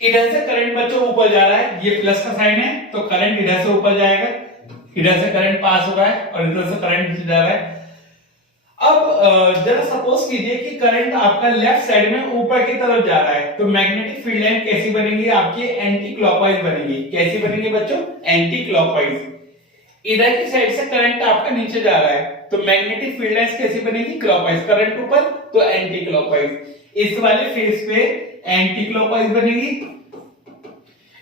इधर से करंट बच्चों ऊपर जा रहा है, ये प्लस का साइन है तो करंट इधर से ऊपर जाएगा, इधर से करंट पास हो रहा है और इधर से करंट नीचे जा रहा है। अब जरा सपोज कीजिए कि करंट आपका लेफ्ट साइड में ऊपर की तरफ जा रहा है, तो मैग्नेटिक फील्ड लाइन कैसी बनेगी आपकी, एंटी क्लॉकवाइज बनेगी। कैसी बनेगी बच्चों, एंटी क्लॉकवाइज। इधर की साइड से करंट आपका नीचे जा रहा है, तो मैग्नेटिक फील्ड लाइन कैसी बनेगी, क्लॉकवाइज। करंट ऊपर तो एंटी क्लॉकवाइज। इस वाले फेस पे एंटी क्लॉकवाइज बनेगी,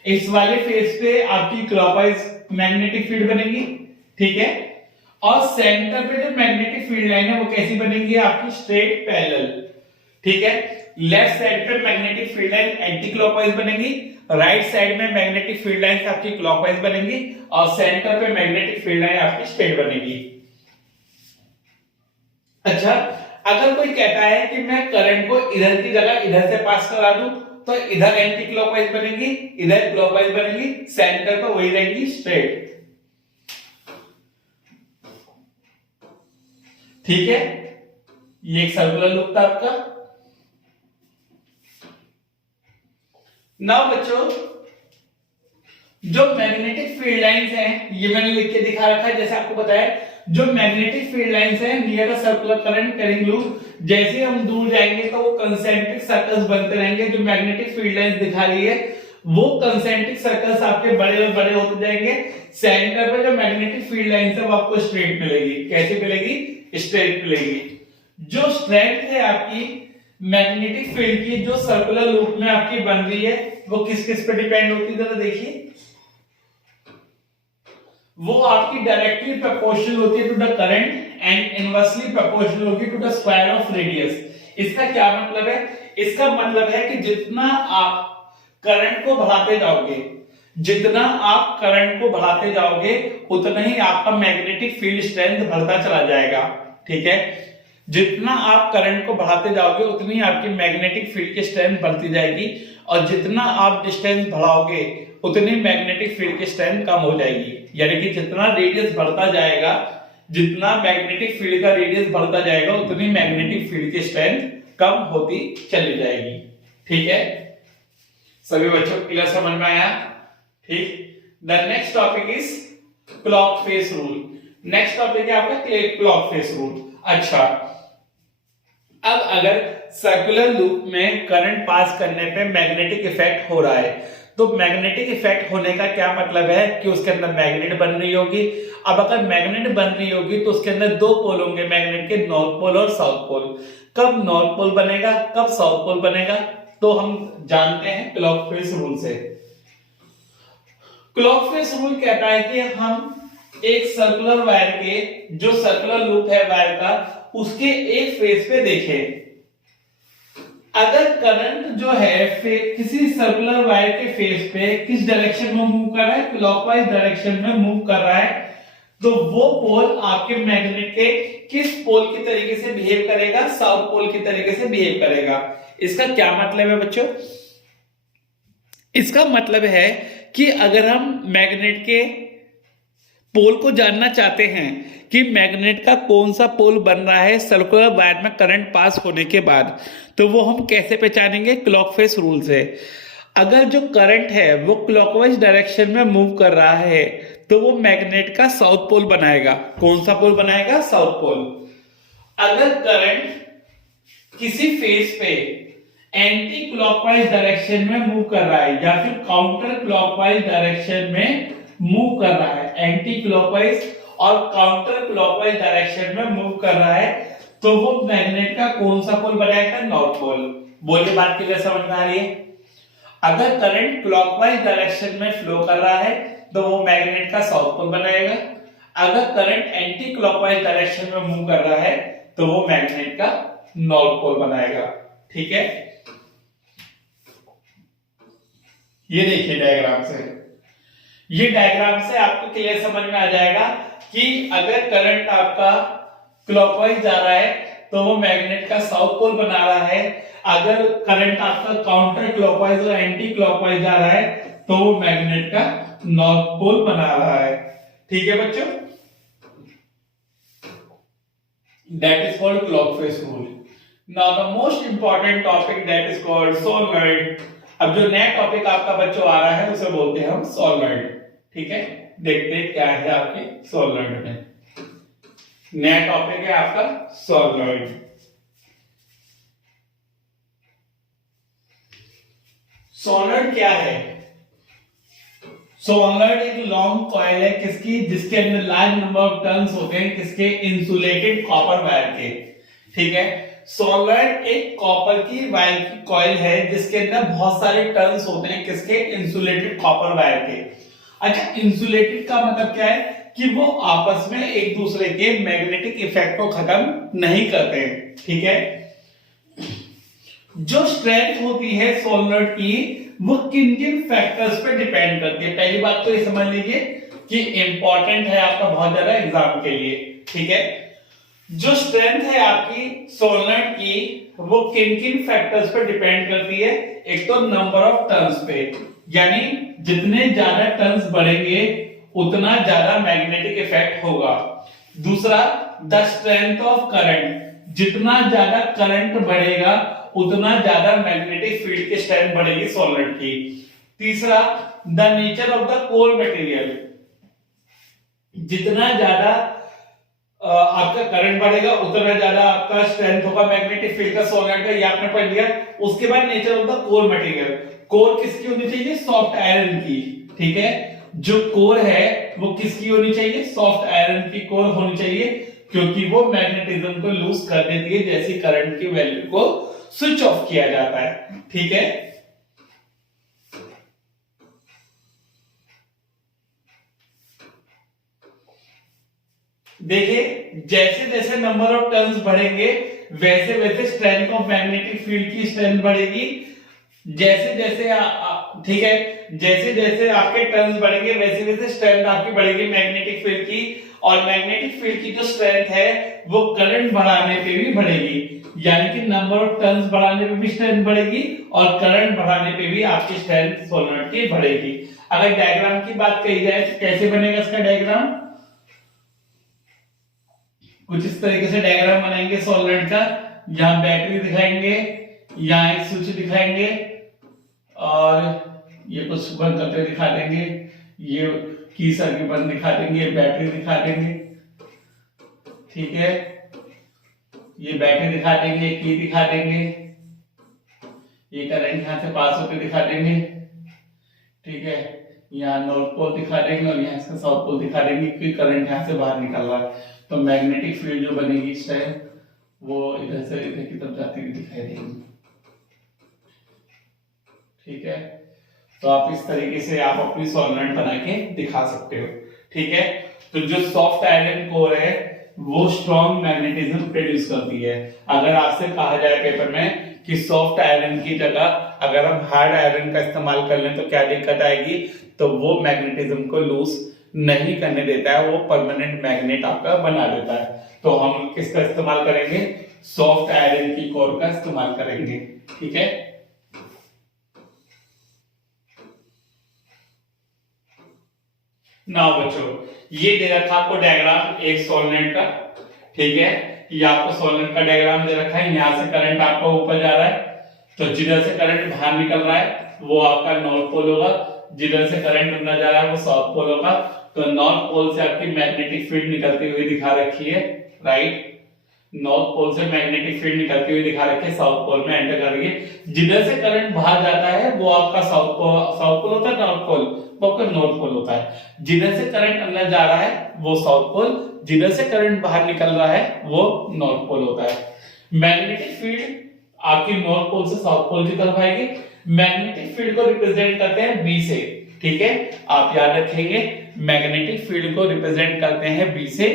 इस वाले फेस पे आपकी क्लॉकवाइज मैग्नेटिक फील्ड बनेगी। ठीक है, और सेंटर पे जो मैग्नेटिक फील्ड लाइन है वो कैसी बनेगी आपकी, स्ट्रेट पैरेलल। ठीक है, लेफ्ट साइड पे magnetic field line anti clockwise बनेगी, राइट साइड में मैग्नेटिक फील्ड लाइन आपकी क्लॉकवाइज बनेगी, और सेंटर पे मैग्नेटिक फील्ड लाइन आपकी स्ट्रेट बनेगी। अच्छा, अगर कोई कहता है कि मैं करंट को इधर की जगह इधर से पास करा दूं, तो इधर एंटी क्लॉकवाइज बनेगी, इधर क्लॉकवाइज बनेगी, सेंटर पे वही रहेगी, स्ट्रेट। ठीक है, ये एक सर्कुलर लूप था आपका। नाउ बच्चों, जो मैग्नेटिक फील्ड लाइंस हैं, ये मैंने लिख के दिखा रखा है, जैसे आपको बताया, जो मैग्नेटिक फील्ड लाइंस हैं near a circular current carrying loop, जैसे हम दूर जाएंगे तो वो कंसेंट्रिक सर्कल्स बनते रहेंगे। जो मैग्नेटिक फील्ड लाइंस दिखा रही है वो कंसेंट्रिक सर्कल्स आपके बड़े और बड़े होते जाएंगे। सेंटर पे जो मैग्नेटिक फील्ड लाइंस है वो आपको स्ट्रेट मिलेगी। कैसी मिलेगी, स्ट्रेट मिलेगी। जो स्ट्रेंथ है आपकी मैग्नेटिक फील्ड की, जो सर्कुलर लूप में आपकी बन रही है, वो किस किस पे डिपेंड होती है, जरा देखिए। वो आपकी डायरेक्टली प्रोपोर्शनल होती है to the current and inversely proportional होगी to the square of radius. इसका क्या मतलब है, इसका मतलब है कि जितना आप करंट को बढ़ाते जाओगे, जितना आप करंट को बढ़ाते जाओगे, उतना ही आपका मैग्नेटिक फील्ड स्ट्रेंथ बढ़ता चला जाएगा। ठीक है, जितना आप करंट को बढ़ाते जाओगे उतनी आपकी मैग्नेटिक फील्ड की स्ट्रेंथ बढ़ती जाएगी, और जितना आप डिस्टेंस बढ़ाओगे उतनी मैग्नेटिक फील्ड की स्ट्रेंथ कम हो जाएगी। यानी कि जितना रेडियस बढ़ता जाएगा, जितना मैग्नेटिक फील्ड का रेडियस बढ़ता जाएगा, उतनी मैग्नेटिक फील्ड की स्ट्रेंथ कम होती चली जाएगी। ठीक है, सभी बच्चों को क्लियर समझ में आया? ठीक, the next topic is clock face rule. Next topic है आपका क्लॉक फेस रूल। अच्छा, अब अगर सर्कुलर लूप में करंट पास करने पे मैग्नेटिक इफेक्ट हो रहा है, तो मैग्नेटिक इफेक्ट होने का क्या मतलब है कि उसके अंदर मैग्नेट बन रही होगी। अब अगर मैग्नेट बन रही होगी तो उसके अंदर दो पोल होंगे मैग्नेट के, नॉर्थ पोल और साउथ पोल। कब नॉर्थ पोल बनेगा, कब साउथ पोल बनेगा, तो हम जानते हैं क्लॉक फेस रूल से। क्लॉक फेस रूल कहता है कि हम एक सर्कुलर वायर के, जो सर्कुलर लूप है वायर का, उसके एक फेस पे देखें। अगर करंट जो है किसी सर्कुलर वायर के फेस पे किस डायरेक्शन में मूव कर रहा है, क्लॉकवाइज डायरेक्शन में मूव कर रहा है, तो वो पोल आपके मैग्नेट के किस पोल की तरीके से बिहेव करेगा, साउथ पोल की तरीके से बिहेव करेगा। इसका क्या मतलब है बच्चों, इसका मतलब है कि अगर हम मैग्नेट के पोल को जानना चाहते हैं कि मैग्नेट का कौन सा पोल बन रहा है सर्कुलर वायर में करंट पास होने के बाद, तो वो हम कैसे पहचानेंगे? क्लॉकवाइज रूल से। अगर जो करंट है वो क्लॉकवाइज डायरेक्शन में मूव कर रहा है तो वो मैग्नेट का साउथ पोल बनाएगा। कौन सा पोल बनाएगा? South pole. अगर करंट किसी फेज पे एंटी क्लॉकवाइज डायरेक्शन में मूव कर रहा है या फिर काउंटर क्लॉकवाइज डायरेक्शन में मूव कर रहा है, एंटी क्लॉकवाइज और काउंटर क्लॉकवाइज डायरेक्शन में मूव कर रहा है, तो वो मैग्नेट का कौन सा पोल बनाएगा? North pole. बोलिए बात क्लियर समझ में आ रही है? अगर करंट क्लॉकवाइज डायरेक्शन में फ्लो कर रहा है तो वो मैग्नेट का साउथ पोल बनाएगा। अगर करंट एंटी क्लॉकवाइज डायरेक्शन में मूव कर रहा है तो वो मैग्नेट का नॉर्थ पोल बनाएगा। ठीक है, ये देखिए डायग्राम से, ये डायग्राम से आपको क्लियर समझ में आ जाएगा कि अगर करंट आपका क्लॉकवाइज जा रहा है तो वो मैग्नेट का साउथ पोल बना रहा है, अगर करंट आपका काउंटर क्लॉकवाइज और एंटी क्लॉकवाइज जा रहा है तो वो मैग्नेट का नॉर्थ पोल बना रहा है। ठीक है बच्चों, that is called clockwise rule. Now the most important topic that is called solenoid. अब जो नया टॉपिक आपका बच्चों आ रहा है उसे बोलते हैं हम सोलेनॉइड। ठीक है, देखते हैं क्या है आपके सोलेनॉइड में। नया टॉपिक है आपका सोलेनॉइड। सोलेनॉइड क्या है? सोलेनॉइड एक लॉन्ग कॉइल है किसकी, जिसके अंदर लार्ज नंबर ऑफ टर्न्स होते हैं, किसके? इंसुलेटेड कॉपर वायर के। ठीक है, सोलेनॉइड एक कॉपर की वायर की कॉइल है जिसके अंदर बहुत सारे टर्न्स होते हैं, किसके? इंसुलेटेड कॉपर वायर के। अच्छा, इंसुलेटेड का मतलब क्या है? कि वो आपस में एक दूसरे के मैग्नेटिक इफेक्ट को खत्म नहीं करते हैं। ठीक है, जो स्ट्रेंथ होती है सोलेनॉइड की वो किन किन फैक्टर्स पे डिपेंड करती है? पहली बात तो ये समझ लीजिए कि इंपॉर्टेंट है आपका बहुत ज्यादा एग्जाम के लिए। ठीक है, जो स्ट्रेंथ है आपकी सोलेनॉइड की वो किन किन फैक्टर्स पे डिपेंड करती है? एक तो नंबर ऑफ टर्न्स पे, यानी जितने ज्यादा टर्न्स बढ़ेंगे उतना ज्यादा मैग्नेटिक इफेक्ट होगा। दूसरा, द स्ट्रेंथ ऑफ करंट, जितना ज्यादा करंट बढ़ेगा उतना ज्यादा मैग्नेटिक फील्ड की स्ट्रेंथ बढ़ेगी सोलेनॉइड की। तीसरा, the nature of the core material, जितना ज्यादा आपका करंट बढ़ेगा उतना ज्यादा आपका स्ट्रेंथ होगा मैग्नेटिक फील्ड का सोलेनॉइड का, ये आपने पढ़ लिया। उसके बाद nature of the core material, core किसकी होनी चाहिए? सॉफ्ट आयरन की। ठीक है, जो कोर है वो किसकी होनी चाहिए? सॉफ्ट आयरन की कोर होनी चाहिए, क्योंकि वो मैग्नेटिज्म को लूज कर देती है जैसे करंट की वैल्यू को स्विच ऑफ किया जाता है। ठीक है, देखिए जैसे जैसे नंबर ऑफ टर्न्स बढ़ेंगे वैसे वैसे स्ट्रेंथ ऑफ मैग्नेटिक फील्ड की स्ट्रेंथ बढ़ेगी। जैसे जैसे ठीक है, जैसे जैसे आपके टर्न्स बढ़ेंगे वैसे वैसे स्ट्रेंथ आपकी बढ़ेगी मैग्नेटिक फील्ड की, और मैग्नेटिक फील्ड की जो स्ट्रेंथ है वो करंट बढ़ाने पे भी बढ़ेगी, यानी कि नंबर ऑफ टर्न्स बढ़ाने पे भी स्ट्रेंथ बढ़ेगी और करंट बढ़ाने पे भी आपकी स्ट्रेंथ सोलेनॉइड की बढ़ेगी। अगर डायग्राम की बात कही जाए तो कैसे बनेगा इसका डायग्राम? कुछ इस तरीके से डायग्राम बनाएंगे सोलेनॉइड का। यहाँ बैटरी दिखाएंगे, यहाँ एक स्विच दिखाएंगे और ये कुछ बंद करके दिखा देंगे, ये की सर्किट बंद दिखा देंगे, बैटरी दिखा देंगे। ठीक है, ये बैटरी दिखा देंगे, की दिखा देंगे, ये करंट यहां से पास होकर दिखा देंगे। ठीक है, यहाँ नॉर्थ पोल दिखा देंगे और यहाँ इसका साउथ पोल दिखा देंगे कि करंट यहाँ से बाहर निकल रहा है, तो मैग्नेटिक फील्ड जो बनेगी इस टाइम वो इधर से इधर की तरफ जाती हुई दिखाई देगी। ठीक है, तो आप इस तरीके से आप अपनी सोलेनॉइड बना के दिखा सकते हो। ठीक है, तो जो सॉफ्ट आयरन कोर है वो स्ट्रॉन्ग मैग्नेटिज्म प्रोड्यूस करती है। अगर आपसे कहा जाए पेपर में कि सॉफ्ट आयरन की जगह अगर हम हार्ड आयरन का इस्तेमाल कर लें तो क्या दिक्कत आएगी, तो वो मैग्नेटिज्म को लूज नहीं करने देता है, वो परमानेंट मैग्नेट आपका बना देता है। तो हम किसका इस्तेमाल करेंगे? सॉफ्ट आयरन की कोर का इस्तेमाल करेंगे। ठीक है, नाउ बच्चों, ये दे रखा आपको डायग्राम एक सोलेनोइड का, ठीक है। ये आपको सोलेनोइड का डायग्राम दे रखा है। यहाँ से करंट आपका ऊपर जा रहा है, तो जिधर से करंट बाहर निकल रहा है वो आपका नॉर्थ पोल होगा, जिधर से करंट अंदर जा रहा है वो साउथ पोल होगा। तो नॉर्थ पोल से आपकी मैग्नेटिक फील्ड निकलती हुई दिखा रखी है, राइट। नॉर्थ पोल से मैग्नेटिक फील्ड निकलती हुई दिखा रखी है, साउथ पोल में एंटर कर रही है। जिधर से करंट बाहर जाता है वो आपका साउथ पोल होता है, नॉर्थ पोल वो आपका नॉर्थ पोल होता है। जिधर से करंट अंदर जा रहा है वो साउथ पोल, जिधर से करंट बाहर निकल रहा है वो नॉर्थ पोल होता है। मैग्नेटिक फील्ड आपकी नॉर्थ पोल से साउथ पोल की तरफ आएगी। मैग्नेटिक फील्ड को रिप्रेजेंट करते हैं बी से, ठीक है, आप याद रखेंगे। मैग्नेटिक फील्ड को रिप्रेजेंट करते हैं बी से,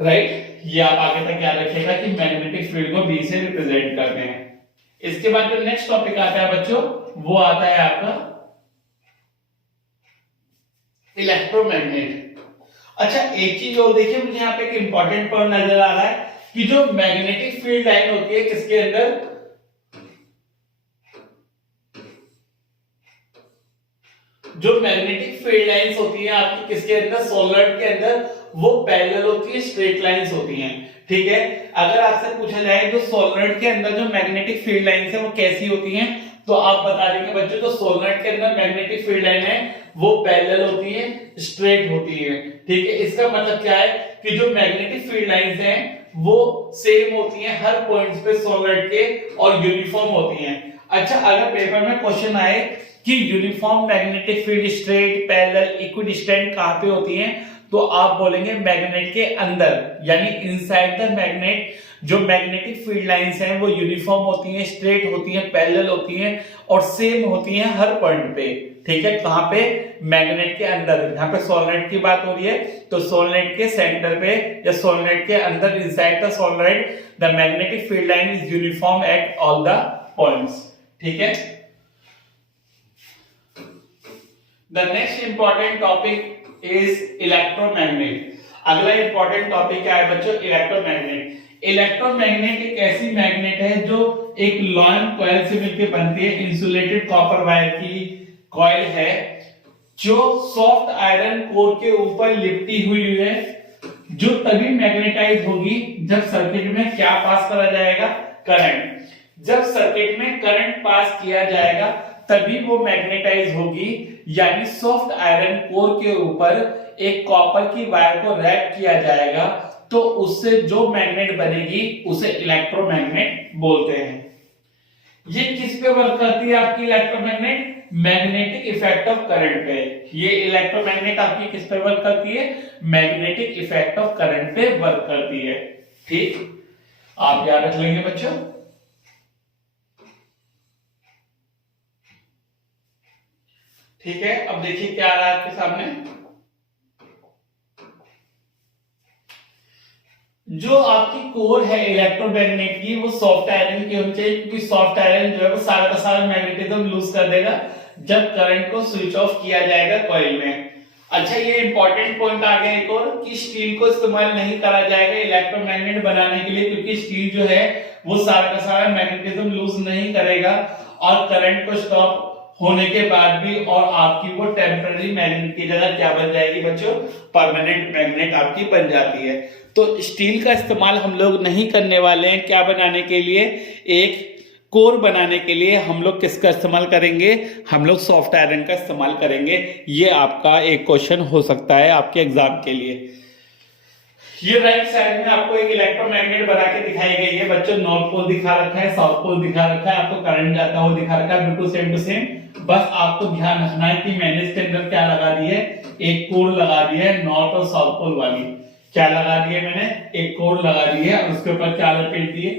राइट। ये आप आगे तक याद रखिएगा कि मैग्नेटिक फील्ड को बी से रिप्रेजेंट करते हैं। इसके बाद जो नेक्स्ट टॉपिक आता है बच्चों, वो आता है आपका इलेक्ट्रोमैग्नेट। अच्छा, एक चीज और देखिए, मुझे यहाँ पे एक इंपॉर्टेंट पॉइंट नजर आ रहा है कि जो मैग्नेटिक फील्ड लाइन होती है किसके अंदर, जो मैग्नेटिक फील्ड लाइंस होती है आपकी किसके अंदर, सोलेनोइड के अंदर, वो पैरेलल होती है, स्ट्रेट लाइंस होती हैं, ठीक है। अगर आपसे पूछा जाए जो सोलेनोइड के अंदर जो मैग्नेटिक फील्ड लाइंस है वो कैसी होती हैं, तो आप बता देंगे बच्चों जो सोलेनोइड के अंदर मैग्नेटिक फील्ड लाइन है वो पैरेलल होती है, स्ट्रेट होती है, ठीक है। इसका मतलब क्या है कि जो मैग्नेटिक फील्ड लाइंस हैं वो सेम होती हैं हर पॉइंट्स पे सोलेनोइड के और यूनिफॉर्म होती हैं। अच्छा, अगर पेपर में क्वेश्चन आए कि uniform magnetic field straight parallel equidistant कहां पे होती हैं, तो आप बोलेंगे मैग्नेट के अंदर, यानी इनसाइड द मैग्नेट जो मैग्नेटिक फील्ड लाइंस हैं वो यूनिफॉर्म होती हैं, स्ट्रेट होती हैं, पैरेलल होती हैं और सेम होती हैं हर पॉइंट पे, ठीक है। कहां पे, मैग्नेट के अंदर। यहाँ पे सोलेनोइड की बात हो रही है तो सोलेनोइड के सेंटर पे या सोलेनोइड के अंदर, inside the solenoid the magnetic field line is uniform at all the points, ठीक है। The next important topic is electromagnet। अगला इंपॉर्टेंट टॉपिक क्या है बच्चों, इलेक्ट्रोमैग्नेट। इलेक्ट्रोमैग्नेट एक ऐसी मैग्नेट है जो एक लॉन्ग कॉइल से मिलकर बनती है, इंसुलेटेड कॉपर वायर की कॉइल है जो सॉफ्ट आयरन कोर के ऊपर लिपटी हुई है, जो तभी मैग्नेटाइज होगी जब सर्किट में क्या पास करा जाएगा, करंट। जब सर्किट में करंट पास किया जाएगा तभी वो मैग्नेटाइज होगी, यानी सॉफ्ट आयरन कोर के ऊपर एक कॉपर की वायर को रैप किया जाएगा तो उससे जो मैग्नेट बनेगी उसे इलेक्ट्रोमैग्नेट बोलते हैं। ये किस पे वर्क करती है आपकी electromagnet, magnetic effect of current पे। ये इलेक्ट्रोमैग्नेट आपकी किस पे वर्क करती है, मैग्नेटिक इफेक्ट ऑफ करंट पे वर्क करती है, ठीक। आप याद रख लेंगे बच्चों। ठीक है, अब देखिए क्या आ रहा है आपके सामने। जो आपकी कोर है इलेक्ट्रोमैग्नेट की वो सॉफ्ट आयरन की होनी चाहिए, क्योंकि सॉफ्ट आयरन जो है वो सारा का सारा मैग्नेटिज्म लूज कर देगा जब करंट को स्विच ऑफ किया जाएगा कॉइल में। अच्छा, ये इंपॉर्टेंट पॉइंट आ गया एक और कि स्टील को इस्तेमाल नहीं करा जाएगा इलेक्ट्रोमैग्नेट बनाने के लिए, क्योंकि स्टील जो है वो सारा का सारा मैग्नेटिज्म लूज नहीं करेगा और करंट को स्टॉप होने के बाद भी, और आपकी वो टेम्पररी मैग्नेट की जगह क्या बन जाएगी बच्चों, परमानेंट मैग्नेट आपकी बन जाती है। तो स्टील का इस्तेमाल हम लोग नहीं करने वाले हैं, क्या बनाने के लिए, एक कोर बनाने के लिए हम लोग किसका इस्तेमाल करेंगे, हम लोग सॉफ्ट आयरन का इस्तेमाल करेंगे। ये आपका एक क्वेश्चन हो सकता है आपके एग्जाम के लिए। ये राइट साइड में आपको एक इलेक्ट्रोमैग्नेट बना के दिखाई गई है बच्चों, नॉर्थ पोल दिखा रखा है, साउथ पोल दिखा रखा है, आपको करंट जाता हुआ दिखा रखा है, बिल्कुल सेम टू सेम। बस आपको ध्यान रखना है कि मैंने इसके अंदर क्या लगा दी है, एक कोर लगा दी है नॉर्थ और साउथ पोल वाली। क्या लगा दी है मैंने, एक कोर लगा दी है और उसके ऊपर क्या लपेट दी है,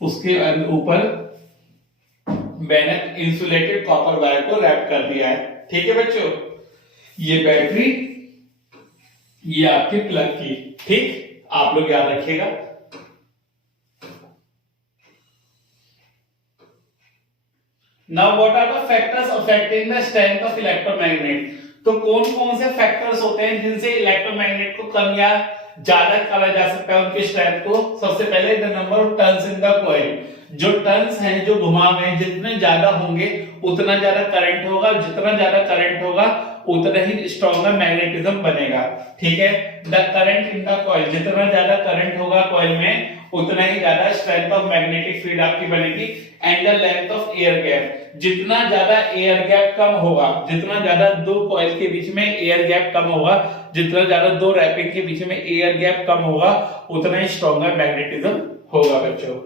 उसके ऊपर मैंने इंसुलेटेड कॉपर वायर को रैप कर दिया है, ठीक है बच्चों। ये बैटरी, ये आपके प्लग की, ठीक, आप लोग याद रखिएगा। Now what are the factors affecting the strength of electromagnet? तो कौन कौन से फैक्टर्स होते हैं जिनसे इलेक्ट्रोमैग्नेट को कम या ज्यादा करा जा सकता है उनके स्ट्रेंथ को। सबसे पहले the number of turns in the coil, जो टर्न्स हैं, जो घुमाव हैं, जितने ज्यादा होंगे उतना ज्यादा करंट होगा, जितना ज्यादा करंट होगा उतना ही स्ट्रॉन्गर मैग्नेटिज्म बनेगा। ठीक है, the current in the coil, जितना ज्यादा करंट होगा कॉइल में उतना ही ज्यादा स्ट्रेंथ ऑफ मैग्नेटिक फील्ड आपकी बनेगी। And the length of air gap, जितना ज्यादा एयर गैप कम होगा, जितना ज्यादा दो कॉइल के बीच में एयर गैप कम होगा, जितना ज्यादा दो रैपिंग के बीच में एयर गैप कम होगा, उतना ही स्ट्रॉन्गर मैग्नेटिज्म होगा बच्चों।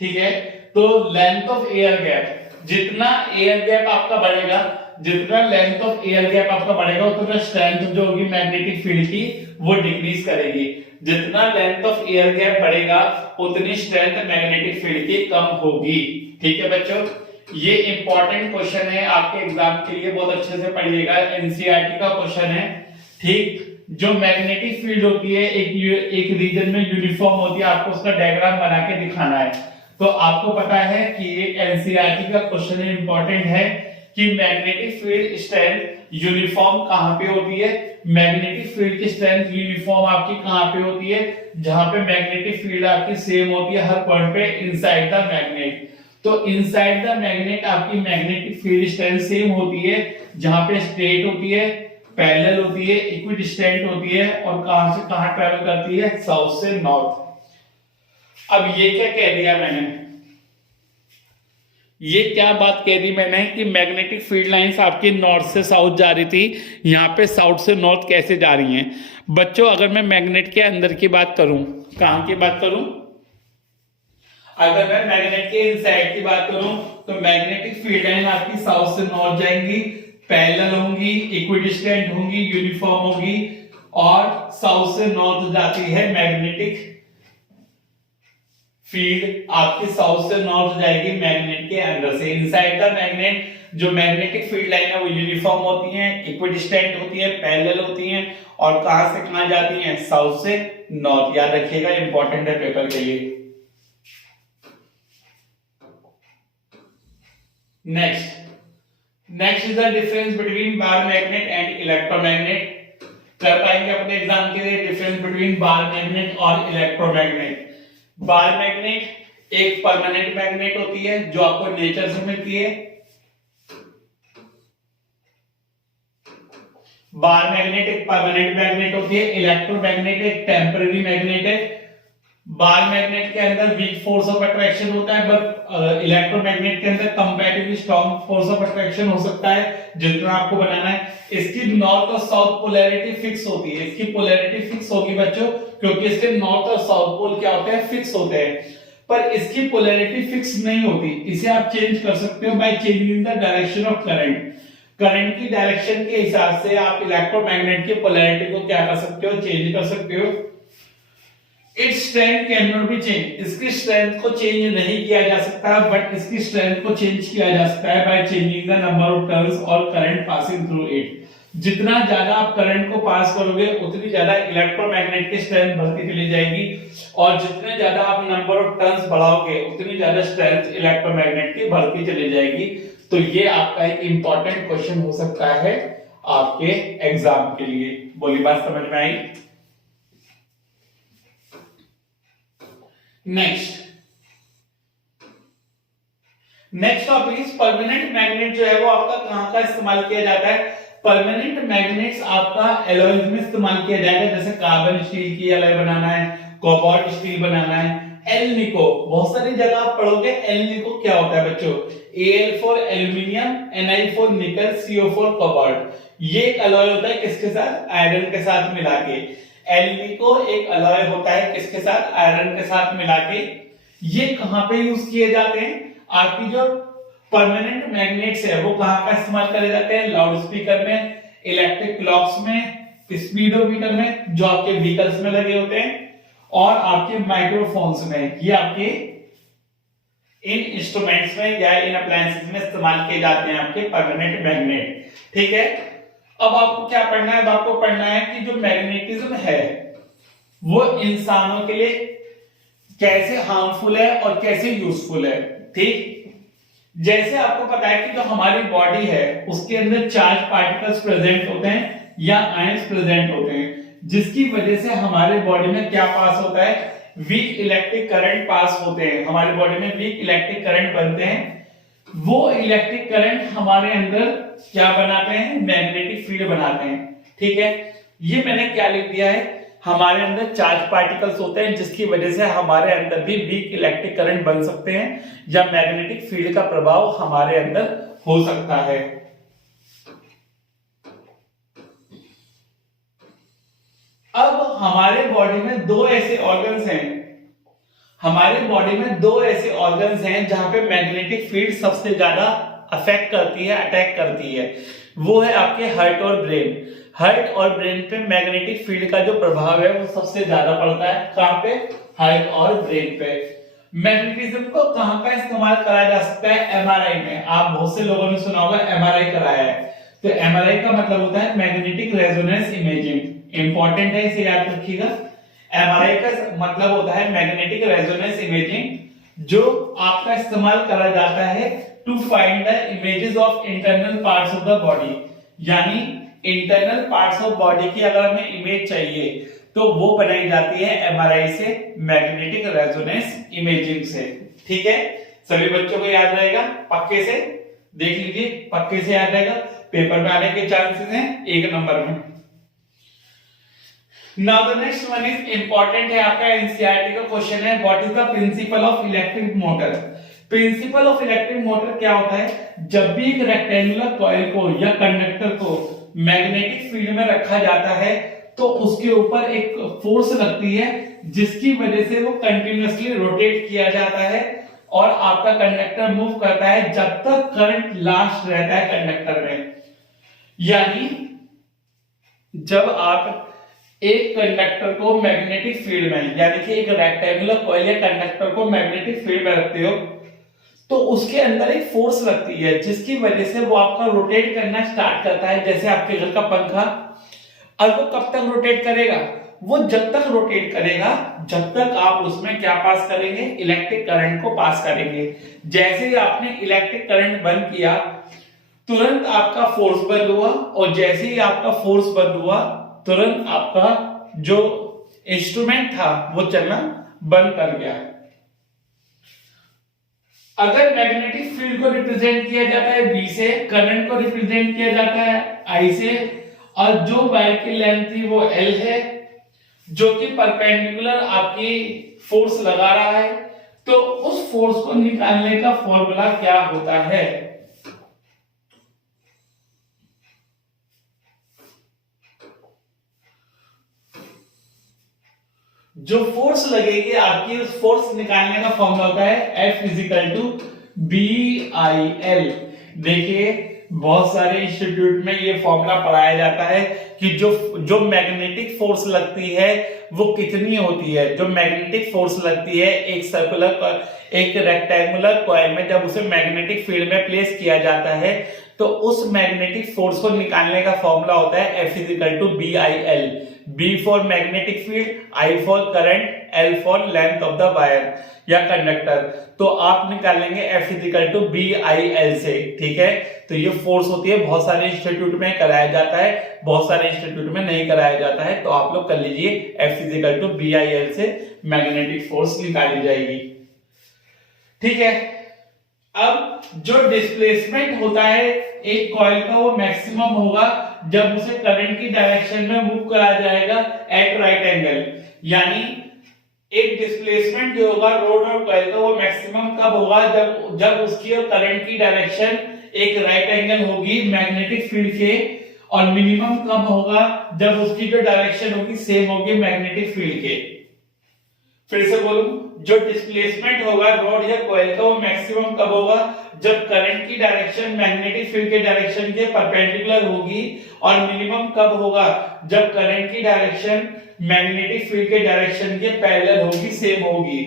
ठीक है, तो लेंथ ऑफ एयर गैप, जितना एयर गैप आपका बढ़ेगा, जितना लेंथ ऑफ एयर गैप आपका बढ़ेगा, उतना स्ट्रेंथ जो होगी मैग्नेटिक फील्ड की वो डिक्रीज करेगी। जितना लेंथ ऑफ एयर गैप बढ़ेगा उतनी स्ट्रेंथ मैग्नेटिक फील्ड की कम होगी। ठीक है बच्चों, ये इंपॉर्टेंट क्वेश्चन है आपके एग्जाम के लिए, बहुत अच्छे से पढ़िएगा, एनसीईआरटी का क्वेश्चन है। ठीक, जो मैग्नेटिक फील्ड होती है एक रीजन में यूनिफॉर्म होती है, आपको उसका डायग्राम बना के दिखाना है। तो आपको पता है कि ये एनसीईआरटी का क्वेश्चन इंपॉर्टेंट है कि मैग्नेटिक फील्ड स्ट्रेंथ यूनिफॉर्म कहां पे होती है। मैग्नेटिक फील्ड की स्ट्रेंथ यूनिफॉर्म आपकी कहां पे होती है, जहां पे मैग्नेटिक फील्ड आपकी सेम होती है हर पॉइंट पे इनसाइड द मैग्नेट। तो इनसाइड द मैग्नेट आपकी मैग्नेटिक फील्ड स्ट्रेंथ सेम होती है, जहां पे स्ट्रेट होती है, पैरेलल होती है, इक्विडिस्टेंट होती है, और कहां से कहां ट्रैवल करती है, साउथ से नॉर्थ। अब ये क्या कह दिया मैंने, ये क्या बात कह दी मैंने कि मैग्नेटिक फील्ड लाइंस आपकी नॉर्थ से साउथ जा रही थी, यहां पे साउथ से नॉर्थ कैसे जा रही हैं बच्चों। अगर मैं मैग्नेट के अंदर की बात करूं, कहां की बात करूं, अगर मैं मैग्नेट के इनसाइड की बात करूं तो मैग्नेटिक फील्ड लाइन आपकी साउथ से नॉर्थ जाएंगी, पैरेलल होंगी, इक्विडिस्टेंट होंगी, यूनिफॉर्म होगी, और साउथ से नॉर्थ जाती है मैग्नेटिक फील्ड आपकी साउथ से नॉर्थ जाएगी मैग्नेट के अंदर से। इनसाइड द मैग्नेट जो मैग्नेटिक फील्ड लाइन है वो यूनिफॉर्म होती है, इक्विडिस्टेंट होती है, पैरेलल होती हैं, और कहां से कहां जाती हैं, साउथ से नॉर्थ। याद रखिएगा, इंपॉर्टेंट है पेपर के लिए। Next is the difference between bar magnet and electromagnet. कर पाएंगे अपने एग्जाम के लिए डिफरेंस बिटवीन बार मैग्नेट और इलेक्ट्रोमैग्नेट। बार मैग्नेट एक परमानेंट मैग्नेट होती है जो आपको नेचर से मिलती है। बार मैग्नेट एक परमानेंट मैग्नेट होती है, इलेक्ट्रोमैग्नेट एक टेम्पररी मैग्नेट है। बार मैग्नेट के अंदर वीक फोर्स ऑफ अट्रैक्शन होता है, बट इलेक्ट्रोमैग्नेट के अंदर comparatively strong force of attraction हो सकता है, जितना आपको बनाना है। इसकी नॉर्थ और साउथ पोलैरिटी फिक्स होती है, इसकी पोलैरिटी फिक्स होगी बच्चों, क्योंकि इसके नॉर्थ और साउथ पोल क्या होते हैं, फिक्स होते हैं। पर इसकी पोलैरिटी फिक्स नहीं होती, इसे आप चेंज कर सकते हो by changing the direction of current. Current की डायरेक्शन के हिसाब से आप इलेक्ट्रोमैग्नेट की पोलैरिटी को क्या कर सकते हो, चेंज कर सकते हो। Its strength can not be change, इसकी स्ट्रेंथ को चेंज नहीं किया जा सकता, बट इसकी स्ट्रेंथ को चेंज किया जा सकता है by changing the number of turns और करंट पासिंग थ्रू इट। जितना ज्यादा आप करंट को पास करोगे उतनी ज्यादा इलेक्ट्रोमैग्नेट की स्ट्रेंथ बढ़ती चली जाएगी, और जितने ज्यादा आप नंबर ऑफ टर्न्स बढ़ाओगे उतनी ज्यादा स्ट्रेंथ इलेक्ट्रोमैग्नेट की बढ़ती चली जाएगी। तो ये आपका एक इंपॉर्टेंट क्वेश्चन हो सकता है आपके एग्जाम के लिए। बोली बात समझ में आई। Next topic is permanent magnet. जो है वो आपका कहां का इस्तेमाल किया जाता है। परमानेंट मैग्नेट्स आपका एलॉयज में इस्तेमाल किया जाएगा, जैसे कार्बन स्टील की एलॉय बनाना है, कोबाल्ट स्टील बनाना है। एल निको बहुत सारी जगह आप पढ़ोगे, एल निको क्या होता है बच्चों, Al for aluminium, Ni for निकल, CO फॉर कोबाल्ट। ये एक अलॉय होता है किसके साथ, आयरन के साथ मिला के। एल निको एक अलॉय होता है किसके साथ, आयरन के साथ मिला के। ये कहां पे यूज किए जाते हैं, आपकी जो परमानेंट मैग्नेट्स है वो कहां का इस्तेमाल करे जाते हैं, लाउड स्पीकर में, इलेक्ट्रिक क्लॉक्स में, स्पीडोमीटर में जो आपके व्हीकल्स में लगे होते हैं, और आपके माइक्रोफोन्स में। ये आपके इन इंस्ट्रूमेंट्स में या इन अप्लायंसेस में इस्तेमाल किए जाते हैं आपके परमानेंट मैग्नेट। ठीक है, अब आपको क्या पढ़ना है, अब आपको पढ़ना है कि जो मैग्नेटिज्म है वो इंसानों के लिए कैसे हार्मफुल है और कैसे यूजफुल है। ठीक, जैसे आपको पता है कि जो हमारी बॉडी है उसके अंदर चार्ज पार्टिकल्स प्रेजेंट होते हैं या आयंस प्रेजेंट होते हैं, जिसकी वजह से हमारे बॉडी में क्या पास होता है, वीक इलेक्ट्रिक करंट पास होते हैं। हमारी बॉडी में वीक इलेक्ट्रिक करंट बनते हैं, वो इलेक्ट्रिक करंट हमारे अंदर क्या बनाते हैं, मैग्नेटिक फील्ड बनाते हैं। ठीक है, ये मैंने क्या लिख दिया है, हमारे अंदर चार्ज पार्टिकल्स होते हैं जिसकी वजह से हमारे अंदर भी वीक इलेक्ट्रिक करंट बन सकते हैं या मैग्नेटिक फील्ड का प्रभाव हमारे अंदर हो सकता है। अब हमारे बॉडी में दो ऐसे ऑर्गन्स हैं, हमारे बॉडी में दो ऐसे ऑर्गन्स हैं जहां पे मैग्नेटिक फील्ड सबसे ज्यादा अफेक्ट करती है, अटैक करती है। वो है आपके हार्ट और ब्रेन। हार्ट और ब्रेन पे मैग्नेटिक फील्ड का जो प्रभाव है वो सबसे ज्यादा पड़ता है। कहां पे, हार्ट और ब्रेन पे। मैग्नेटिज्म को कहां पर इस्तेमाल करा जा सकता है, एमआरआई में। आप बहुत से लोगों ने सुना होगा एमआरआई कराया है, तो एमआरआई का मतलब होता है मैग्नेटिक रेजोनेंस इमेजिंग। इंपॉर्टेंट है, इसे याद रखिएगा। एमआरआई का मतलब होता है मैग्नेटिक रेजोनेंस इमेजिंग, जो आपका इस्तेमाल करा जाता है to find the images of internal parts of the body. यानी इंटरनल पार्ट्स ऑफ बॉडी की अगर हमें इमेज चाहिए तो वो बनाई जाती है एमआरआई से, मैग्नेटिक रेजोनेंस इमेजिंग से। ठीक है, सभी बच्चों को याद रहेगा, पक्के से देख लीजिए, पक्के से याद रहेगा, पेपर में आने के चांसेस हैं 1 नंबर में। Now the next one is important है, आपका एनसीईआरटी का क्वेश्चन है, what is the principle of electric motor. Principle of electric motor क्या होता है, जब भी एक रेक्टेंगुलर कॉइल को या कंडक्टर को मैग्नेटिक फील्ड में रखा जाता है तो उसके ऊपर एक फोर्स लगती है जिसकी वजह से वो कंटिन्यूअसली रोटेट किया जाता है और आपका कंडक्टर मूव करता है जब तक करंट लास्ट रहता है कंडक्टर में। यानी जब आप एक कंडक्टर को मैग्नेटिक फील्ड में, यानी कि एक रेक्टेंगुलर कॉइल या कंडक्टर को मैग्नेटिक फील्ड में रखते हो तो उसके अंदर एक फोर्स लगती है जिसकी वजह से वो आपका रोटेट करना स्टार्ट करता है। जैसे आपके घर का पंखा, और वो कब तक रोटेट करेगा, वो जब तक रोटेट करेगा जब तक आप उसमें क्या पास करेंगे, इलेक्ट्रिक करंट को पास करेंगे। जैसे ही आपने इलेक्ट्रिक करंट बंद किया तुरंत आपका फोर्स बंद हुआ, और जैसे ही आपका फोर्स बंद हुआ तुरंत आपका जो इंस्ट्रूमेंट था वो चलना बंद कर गया। अगर मैग्नेटिक फील्ड को रिप्रेजेंट किया जाता है बी से, करंट को रिप्रेजेंट किया जाता है आई से, और जो वायर की लेंथ थी वो एल है, जो कि परपेंडिकुलर आपकी फोर्स लगा रहा है, तो उस फोर्स को निकालने का फॉर्मूला क्या होता है। जो फोर्स लगेगी आपकी, उस फोर्स निकालने का फॉर्मूला होता है F इजिकल टू BIL। देखिए बहुत सारे इंस्टीट्यूट में ये फॉर्मूला पढ़ाया जाता है कि जो मैग्नेटिक फोर्स लगती है वो कितनी होती है। जो मैग्नेटिक फोर्स लगती है एक रेक्टेंगुलर कॉइल में, जब उसे मैग्नेटिक फील्ड में प्लेस किया जाता है तो उस मैग्नेटिक फोर्स को निकालने का फॉर्मूला होता है F is equal to BIL। B for magnetic field, I for current, L for length of the wire या कंडक्टर। तो आप निकालेंगे F इजिकल टू BIL से। ठीक है, तो ये फोर्स होती है, बहुत सारे इंस्टीट्यूट में कराया जाता है, बहुत सारे इंस्टीट्यूट में नहीं कराया जाता है, तो आप लोग कर लीजिए F इजिकल टू BIL से मैग्नेटिक फोर्स निकाली जाएगी। ठीक है, अब जो डिस्प्लेसमेंट होता है एक कॉइल का वो मैक्सिमम होगा जब उसे करंट की डायरेक्शन में मूव करा जाएगा एट राइट एंगल। यानी एक डिस्प्लेसमेंट जो होगा रोड और कॉइल का वो मैक्सिमम कब होगा, जब उसकी और करंट की डायरेक्शन एक राइट एंगल होगी मैग्नेटिक फील्ड के, और मिनिमम कब होगा जब उसकी जो डायरेक्शन होगी सेम होगी मैग्नेटिक फील्ड के। फिर से बोलूं, जो डिस्प्लेसमेंट होगा रॉड या कॉइल का वो मैक्सिमम कब होगा जब करंट की डायरेक्शन मैग्नेटिक फील्ड के डायरेक्शन के परपेंडिकुलर होगी, और मिनिमम कब होगा जब करंट की डायरेक्शन मैग्नेटिक फील्ड के डायरेक्शन के पैरेलल होगी, सेम होगी।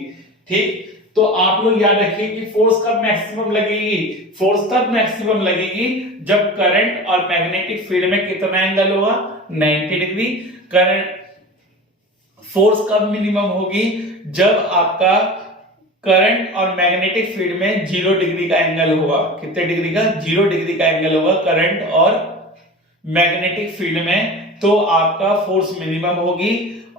ठीक, तो आप लोग याद रखिए कि फोर्स कब मैक्सिमम लगेगी, फोर्स तब मैक्सिमम लगेगी जब करंट और मैग्नेटिक फील्ड में कितना एंगल होगा, 90 डिग्री। करंट फोर्स कब मिनिमम होगी, जब आपका करंट और मैग्नेटिक फील्ड में 0 डिग्री का एंगल होगा। कितने डिग्री का, 0 डिग्री का एंगल होगा करंट और मैग्नेटिक फील्ड में, तो आपका फोर्स मिनिमम होगी।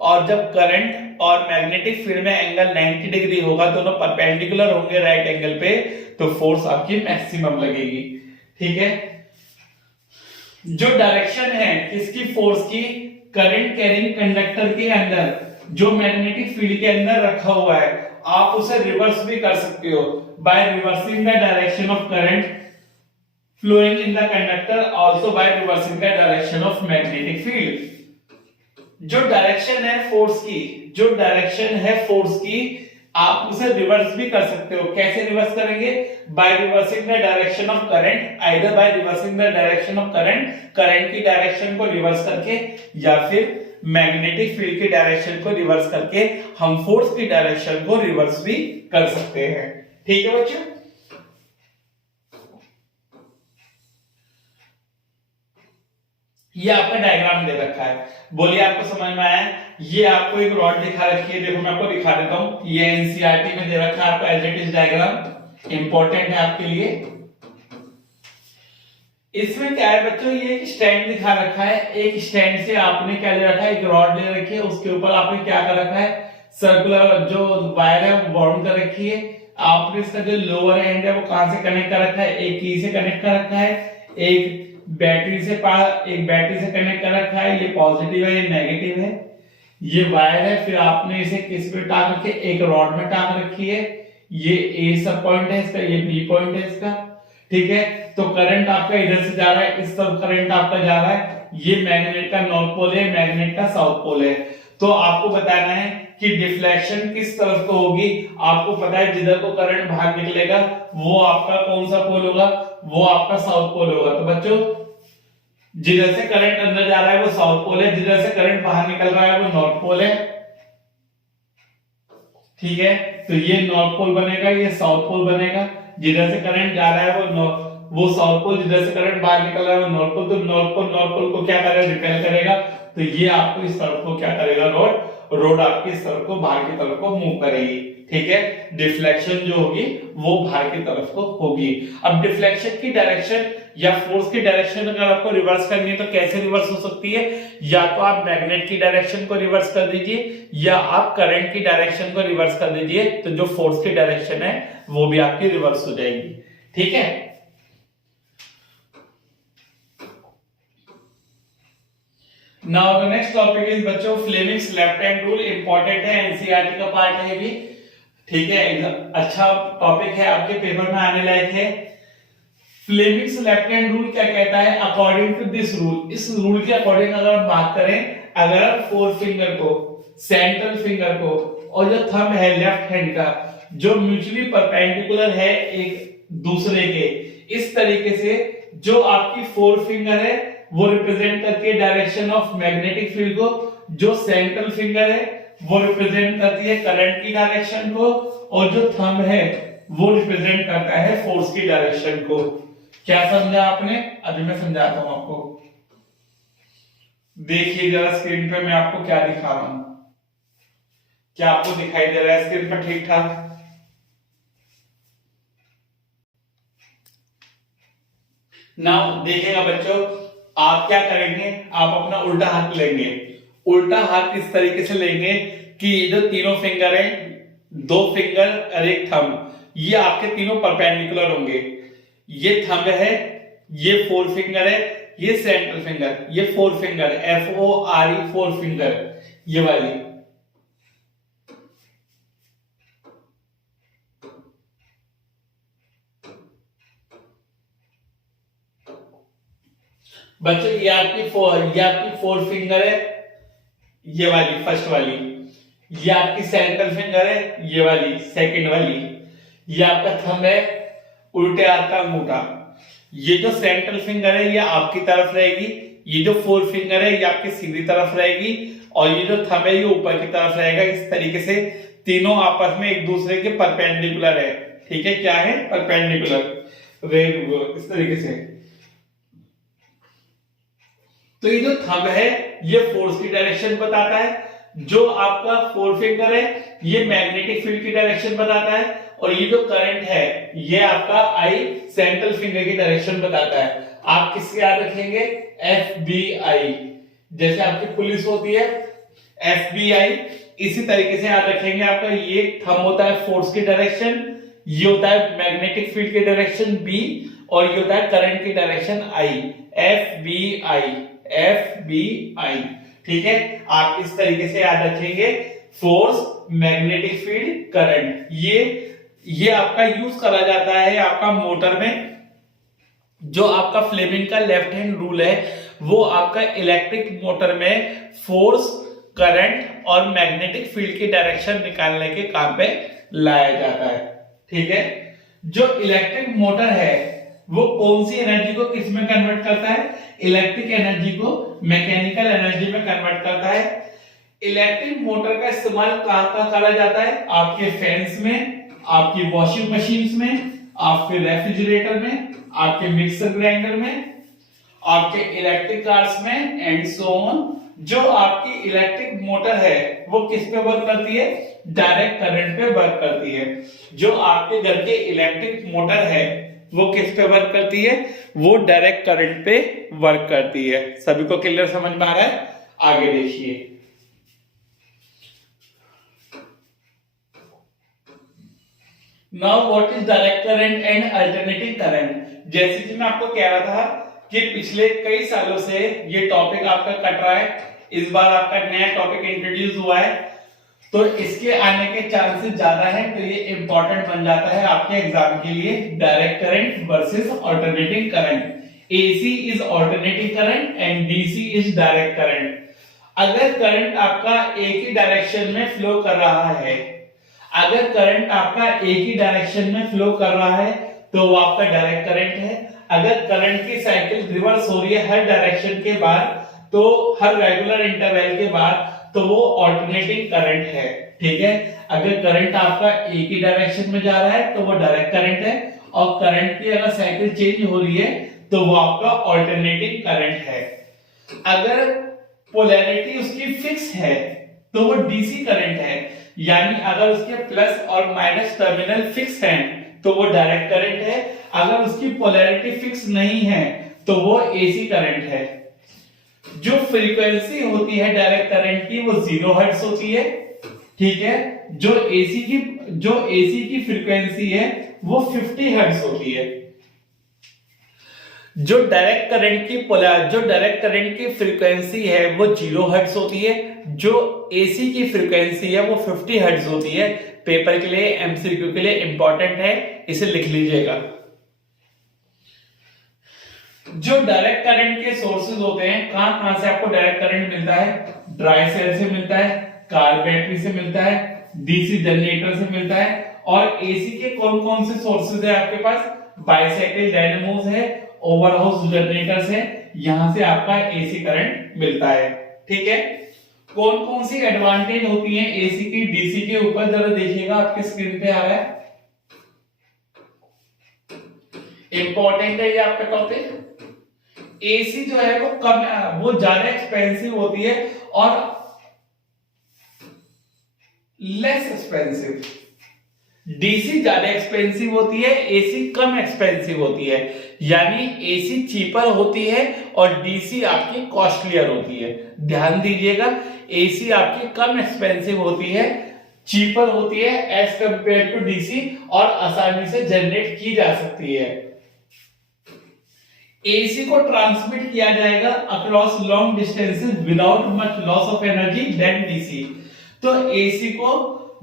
और जब करंट और मैग्नेटिक फील्ड में एंगल 90 डिग्री होगा, दोनों परपेंडिकुलर होंगे राइट एंगल पे, तो फोर्स आपकी मैक्सिमम लगेगी। ठीक है, जो डायरेक्शन है किसकी, फोर्स की, करंट कैरिंग कंडक्टर के अंदर जो मैग्नेटिक फील्ड के अंदर रखा हुआ है, आप उसे रिवर्स भी कर सकते हो by reversing the direction of current flowing in the conductor, also by reversing the direction of magnetic field। जो डायरेक्शन है फोर्स की, जो डायरेक्शन है फोर्स की, आप उसे रिवर्स भी कर सकते हो। कैसे रिवर्स करेंगे? By reversing the direction of current, either by reversing the direction of current, current की डायरेक्शन को रिवर्स करके, या फिर मैग्नेटिक फील्ड की डायरेक्शन को रिवर्स करके हम फोर्स की डायरेक्शन को रिवर्स भी कर सकते हैं। ठीक है बच्चों, ये आपका डायग्राम दे रखा है, बोलिए आपको समझ में आया? ये आपको एक रॉड दिखा रखी है, देखो मैं आपको दिखा देता हूं, ये एनसीईआरटी में दे रखा है आपको as it is diagram, important है आपके लिए। इसमें क्या है बच्चों, ये एक स्टैंड दिखा रखा है, एक स्टैंड से आपने क्या ले रखा है, एक रॉड ले रखी है, उसके ऊपर आपने क्या कर रखा है, सर्कुलर जो वायर है वो बाउंड कर रखी है। आपने इसका जो लोअर एंड है वो कहां से कनेक्ट कर रखा है, एक की से कनेक्ट कर रखा है, एक बैटरी से कनेक्ट कर रखा है, ये पॉजिटिव है ये नेगेटिव है, ये वायर है। फिर आपने इसे किस पे टाक रखे, एक रॉड में टाक रखी है, ये ए सब पॉइंट है इसका, ये बी पॉइंट है इसका। ठीक है, तो करंट आपका इधर से जा रहा है, इस तरफ करंट आपका जा रहा है, ये मैग्नेट का नॉर्थ पोल है, मैग्नेट का साउथ पोल है। तो आपको बताना है कि डिफ्लेक्शन किस तरफ को होगी। आपको पता है जिधर को करंट बाहर निकलेगा वो आपका कौन सा पोल होगा, वो आपका साउथ पोल होगा। तो बच्चों जिधर से करंट अंदर जा रहा है वो साउथ पोल है, जिधर से करंट बाहर निकल रहा है वो नॉर्थ पोल है। ठीक है, तो ये नॉर्थ पोल बनेगा, ये साउथ पोल बनेगा। जिधर से करंट जा रहा है वो साउथ पोल, जिधर से करंट बाहर निकल रहा है वो नॉर्थ पोल। तो नॉर्थ पोल को क्या करेगा, रिपेल करेगा। तो ये आपको इस तरफ को क्या करेगा, रोड आपकी इस तरफ को बाहर की तरफ को मूव करेगी। ठीक है, डिफ्लेक्शन जो होगी वो बाहर की तरफ को होगी। अब डिफ्लेक्शन की डायरेक्शन या फोर्स की डायरेक्शन अगर आपको रिवर्स करनी है तो कैसे रिवर्स हो सकती है? या तो आप मैग्नेट की डायरेक्शन को रिवर्स कर दीजिए, या आप करंट की डायरेक्शन को रिवर्स कर दीजिए, तो जो फोर्स की डायरेक्शन है वो भी आपकी रिवर्स हो जाएगी। ठीक है, now the next topic is बच्चों Fleming's left hand rule. Important है, एनसीईआरटी का पार्ट है भी। ठीक है, अच्छा टॉपिक है, आपके पेपर में आने लायक है। फ्लेमिंग्स लेफ्ट हैंड रूल क्या कहता है? अकॉर्डिंग टू दिस रूल, इस रूल के अकॉर्डिंग अगर हम बात करें, अगर फोर फिंगर को, सेंट्रल फिंगर को और जो थंब है लेफ्ट हैंड का, जो म्यूचुअली परपेंडिकुलर है एक दूसरे के, इस तरीके से जो आपकी फोर फिंगर है वो रिप्रेजेंट करती है डायरेक्शन ऑफ मैग्नेटिक फील्ड को, जो सेंट्रल फिंगर है वो रिप्रेजेंट करती है करंट की डायरेक्शन को, और जो थंब है वो रिप्रेजेंट करता है फोर्स की डायरेक्शन को। क्या समझा आपने? अभी मैं समझाता हूं आपको। देखिए जरा स्क्रीन पे मैं आपको क्या दिखा रहा हूं, क्या आपको दिखाई दे रहा है स्क्रीन पर ठीक ठाक? नाउ देखिएगा बच्चों, आप क्या करेंगे, आप अपना उल्टा हाथ लेंगे। उल्टा हाथ इस तरीके से लेंगे कि जो तीनों फिंगर है, दो फिंगर और एक थंब, ये आपके तीनों परपेंडिकुलर होंगे। ये थंब है, ये फोर फिंगर है, ये सेंट्रल फिंगर, ये four finger, FORE four finger, ये वाली। बच्चों ये आपकी फोर फिंगर है, ये वाली फर्स्ट वाली। ये आपकी सेंट्रल फिंगर है, ये वाली सेकंड वाली। ये आपका थंब है, उल्टे हाथ का अंगूठा। ये जो सेंट्रल फिंगर है ये आपकी तरफ रहेगी, ये जो फोर फिंगर है ये आपकी सीधी तरफ रहेगी, और ये जो थंब है ये ऊपर की तरफ रहेगा। इस तरीके से तीनों आपस में एक दूसरे के परपेंडिकुलर है। ठीक है, क्या है? परपेंडिकुलर। इस तरीके से तो ये जो थंब है ये फोर्स की डायरेक्शन बताता है, जो आपका फोर फिंगर है ये मैग्नेटिक फील्ड की डायरेक्शन बताता है, और ये जो करंट है ये आपका आई सेंट्रल फिंगर की डायरेक्शन बताता है। आप किससे याद रखेंगे? FBI। जैसे आपकी पुलिस होती है FBI। इसी तरीके से याद रखेंगे आपका ये थंब होता है फोर्स की डायरेक्शन, ये होता है मैग्नेटिक फील्ड की डायरेक्शन B, और ये होता है करंट की डायरेक्शन I, FBI। ठीक है, आप इस तरीके से याद रखेंगे फोर्स, मैग्नेटिक फील्ड, करंट। ये आपका यूज करा जाता है आपका मोटर में। जो आपका फ्लेमिंग का लेफ्ट हैंड रूल है वो आपका इलेक्ट्रिक मोटर में फोर्स, करंट और मैग्नेटिक फील्ड की डायरेक्शन निकालने के काम पे लाया जाता है। ठीक है, जो इलेक्ट्रिक मोटर है वो कौन सी एनर्जी को किस में कन्वर्ट करता है? इलेक्ट्रिक एनर्जी को मैकेनिकल एनर्जी में कन्वर्ट करता है। इलेक्ट्रिक मोटर का इस्तेमाल कहां करा जाता है? आपके फैंस में, आपकी वॉशिंग मशीन्स में, आपके रेफ्रिजरेटर में, आपके मिक्सर ग्राइंडर में, आपके इलेक्ट्रिक कार्स में एंड सो ऑन। जो आपकी इलेक्ट्रिक मोटर है वो किस पे वर्क करती है? डायरेक्ट करंट पे वर्क करती है। जो आपके घर के इलेक्ट्रिक मोटर है वो किस पे वर्क करती है? वो डायरेक्ट करंट पे वर्क करती है। सभी को क्लियर समझ में आ रहा है? आगे देखिए, now what is direct current and alternating current. जैसे कि मैं आपको कह रहा था कि पिछले कई सालों से ये टॉपिक आपका कट रहा है, इस बार आपका नया टॉपिक इंट्रोड्यूस हुआ है, तो इसके आने के चांसेस ज्यादा है, तो ये इंपॉर्टेंट बन जाता है आपके एग्जाम के लिए। Direct current versus alternating current. AC is alternating current and DC is direct current. अगर करंट आपका एक ही डायरेक्शन में फ्लो कर रहा है, अगर करंट आपका एक ही डायरेक्शन में फ्लो कर रहा है तो वो आपका डायरेक्ट करंट है। अगर करंट की साइकिल रिवर्स हो रही है हर डायरेक्शन के बाद, तो हर रेगुलर इंटरवल के बाद, तो वो अल्टरनेटिंग करंट है। ठीक है, अगर करंट आपका एक ही डायरेक्शन में जा रहा है तो वो डायरेक्ट करंट है, और करंट की अगर साइकिल चेंज हो रही है तो वो आपका अल्टरनेटिंग करंट है। अगर पोलैरिटी उसकी फिक्स है तो वो डीसी करंट है, यानी अगर उसके प्लस और माइनस टर्मिनल फिक्स हैं तो वो डायरेक्ट करंट है। अगर उसकी पोलैरिटी फिक्स नहीं है तो वो एसी करंट है। जो फ्रीक्वेंसी होती है डायरेक्ट करंट की वो 0 हर्ट्ज होती है। ठीक है, जो एसी की फ्रीक्वेंसी है वो 50 हर्ट्ज होती है। जो डायरेक्ट करंट की फ्रीक्वेंसी है वो 0 हर्ट्ज होती है। जो एसी की फ्रीक्वेंसी है वो 50 हर्ट्ज होती है। पेपर के लिए, एमसीक्यू के लिए इंपॉर्टेंट है, इसे लिख लीजिएगा। जो डायरेक्ट करंट के सोर्सेज होते हैं, कहां से आपको डायरेक्ट करंट मिलता है? ड्राई सेल से मिलता है, कार बैटरी से मिलता है, डीसी जनरेटर से मिलता है। और एसी के कौन कौन से सोर्सेज है आपके पास? बाइसाइकिल डायनेमोस है, ओवरहाउस जनरेटर्स है, यहां से आपका एसी करंट मिलता है। ठीक है, कौन कौन सी एडवांटेज होती है एसी की डीसी के ऊपर, जरा देखिएगा, आपके स्क्रीन पे आ रहा है। इंपॉर्टेंट है ये आपका टॉपिक। एसी जो है वो ज्यादा एक्सपेंसिव होती है और लेस एक्सपेंसिव। डीसी ज्यादा एक्सपेंसिव होती है, एसी कम एक्सपेंसिव होती है। यानी एसी चीपर होती है और डीसी आपकी कॉस्टलियर होती है। ध्यान दीजिएगा, एसी आपकी कम एक्सपेंसिव होती है, चीपर होती है एज कंपेयर टू डीसी, और आसानी से जनरेट की जा सकती है। एसी को ट्रांसमिट किया जाएगा across long distances without much loss of energy then DC. तो एसी को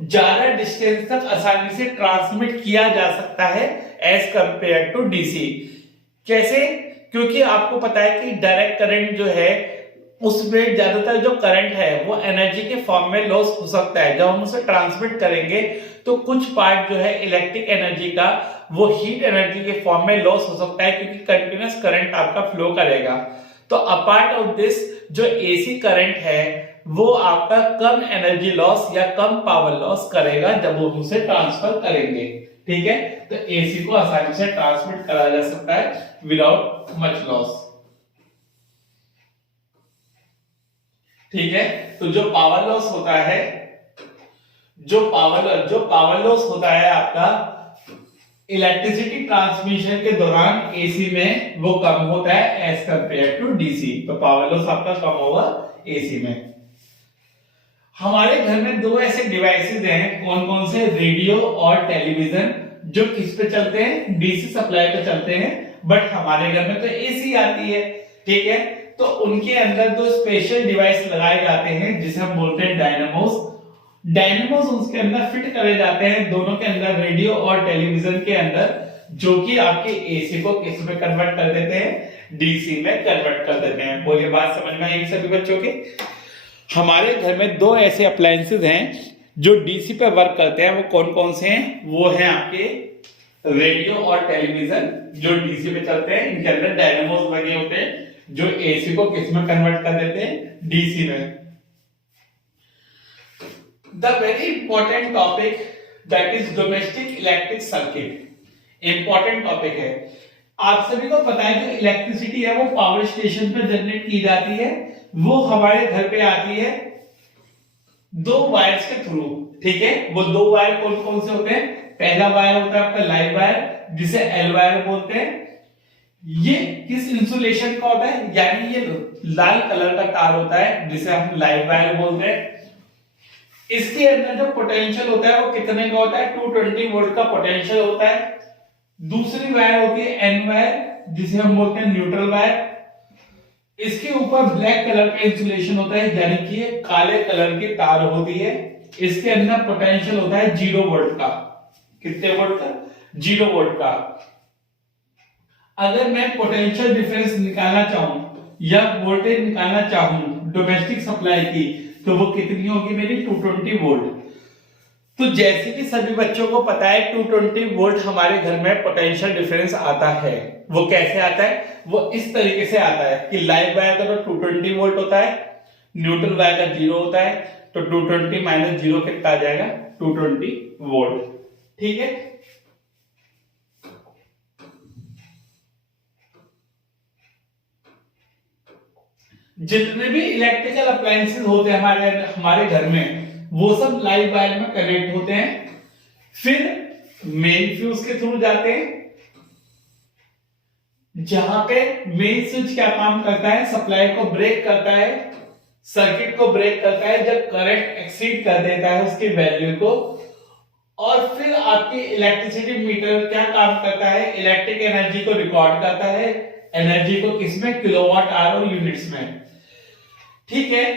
ज्यादा डिस्टेंस तक आसानी से ट्रांसमिट किया जा सकता है एज कंपेयर टू डीसी। कैसे? क्योंकि आपको पता है कि डायरेक्ट करंट जो है उसमें ज्यादातर जो करंट है वो एनर्जी के फॉर्म में लॉस हो सकता है। जब हम उसे ट्रांसमिट करेंगे तो कुछ पार्ट जो है इलेक्ट्रिक एनर्जी का वो हीट एनर्जी के फॉर्म में लॉस हो सकता है, क्योंकि कंटिन्यूअस करंट आपका फ्लो करेगा। तो अपार्ट ऑफ दिस, जो एसी करंट है वो आपका कम एनर्जी लॉस या कम पावर लॉस करेगा जब हम उसे ट्रांसफर करेंगे। ठीक है, तो एसी को आसानी से ट्रांसमिट करा जा सकता है विदाउट मच लॉस। ठीक है, तो जो पावर लॉस होता है, जो पावर लॉस होता है आपका इलेक्ट्रिसिटी ट्रांसमिशन के दौरान एसी में, वो कम होता है एज कंपेयर टू डीसी। तो पावर लॉस आपका कम होगा एसी में। हमारे घर में दो ऐसे डिवाइसेस हैं, कौन कौन से, रेडियो और टेलीविजन, जो किस पे चलते हैं, डीसी सप्लाई पे चलते हैं, बट हमारे घर में तो एसी आती है, ठीक है। तो उनके अंदर दो स्पेशल डिवाइस लगाए जाते हैं जिसे हम बोलते हैं डायनामोस। डायनामोस उसके अंदर फिट करे जाते हैं, दोनों के अंदर, रेडियो और टेलीविजन के अंदर, जो कि आपके एसी को किस में कन्वर्ट कर देते हैं, डीसी में कन्वर्ट कर देते हैं। बोलिए बात समझ में आई सभी बच्चों के। हमारे घर में दो ऐसे अप्लायंसेस हैं जो डीसी पे वर्क करते हैं, वो कौन कौन से हैं, वो हैं आपके रेडियो और टेलीविजन जो डीसी पे चलते हैं। इनके अंदर डायनामोस लगे होते हैं जो एसी को किस में कन्वर्ट कर देते हैं, डीसी में। The very important topic that is domestic electric circuit, important topic है। आप सभी को पता है जो इलेक्ट्रिसिटी है वो पावर स्टेशन पे जनरेट की जाती है, वो हमारे घर पे आती है दो वायर्स के थ्रू, ठीक है। वो दो वायर कौन कौन से होते हैं, पहला वायर होता है आपका लाइव वायर जिसे एल वायर बोलते हैं। ये किस इंसुलेशन का होता है, यानी ये लाल कलर का तार होता है जिसे हम लाइव वायर बोलते हैं। इसके अंदर जो पोटेंशियल होता है वो कितने का होता है, 220 वोल्ट का पोटेंशियल होता है। दूसरी वायर होती है एन वायर जिसे हम बोलते हैं न्यूट्रल वायर। इसके ऊपर ब्लैक कलर का इंसुलेशन होता है, यानी कि ये काले कलर की तार होती है। इसके अंदर पोटेंशियल होता है 0 वोल्ट का। कितने वोल्ट का, 0 वोल्ट का। अगर मैं पोटेंशियल डिफरेंस निकालना चाहूं या वोल्टेज निकालना चाहूं डोमेस्टिक सप्लाई की, तो वो कितनी होगी मेरी, 220 वोल्ट। तो जैसे कि सभी बच्चों को पता है 220 वोल्ट हमारे घर में पोटेंशियल डिफरेंस आता है। वो कैसे आता है, वो इस तरीके से आता है कि लाइव वायर का तो 220 वोल्ट होता है, न्यूट्रल वायर का 0 होता है, तो 220 माइनस 0 कितना आ जाएगा, 220 वोल्ट, ठीक है। जितने भी इलेक्ट्रिकल अप्लायंसेस होते हैं हमारे घर में, वो सब लाइव वायर में कनेक्ट होते हैं, फिर मेन फ्यूज के थ्रू जाते हैं, जहां पे मेन स्विच क्या काम करता है, सप्लाई को ब्रेक करता है, सर्किट को ब्रेक करता है जब करंट एक्सीड कर देता है उसकी वैल्यू को। और फिर आपकी इलेक्ट्रिसिटी मीटर क्या काम करता है, इलेक्ट्रिक एनर्जी को रिकॉर्ड करता है, एनर्जी को किसमें, किलोवाट आवर और यूनिट्स में, ठीक है।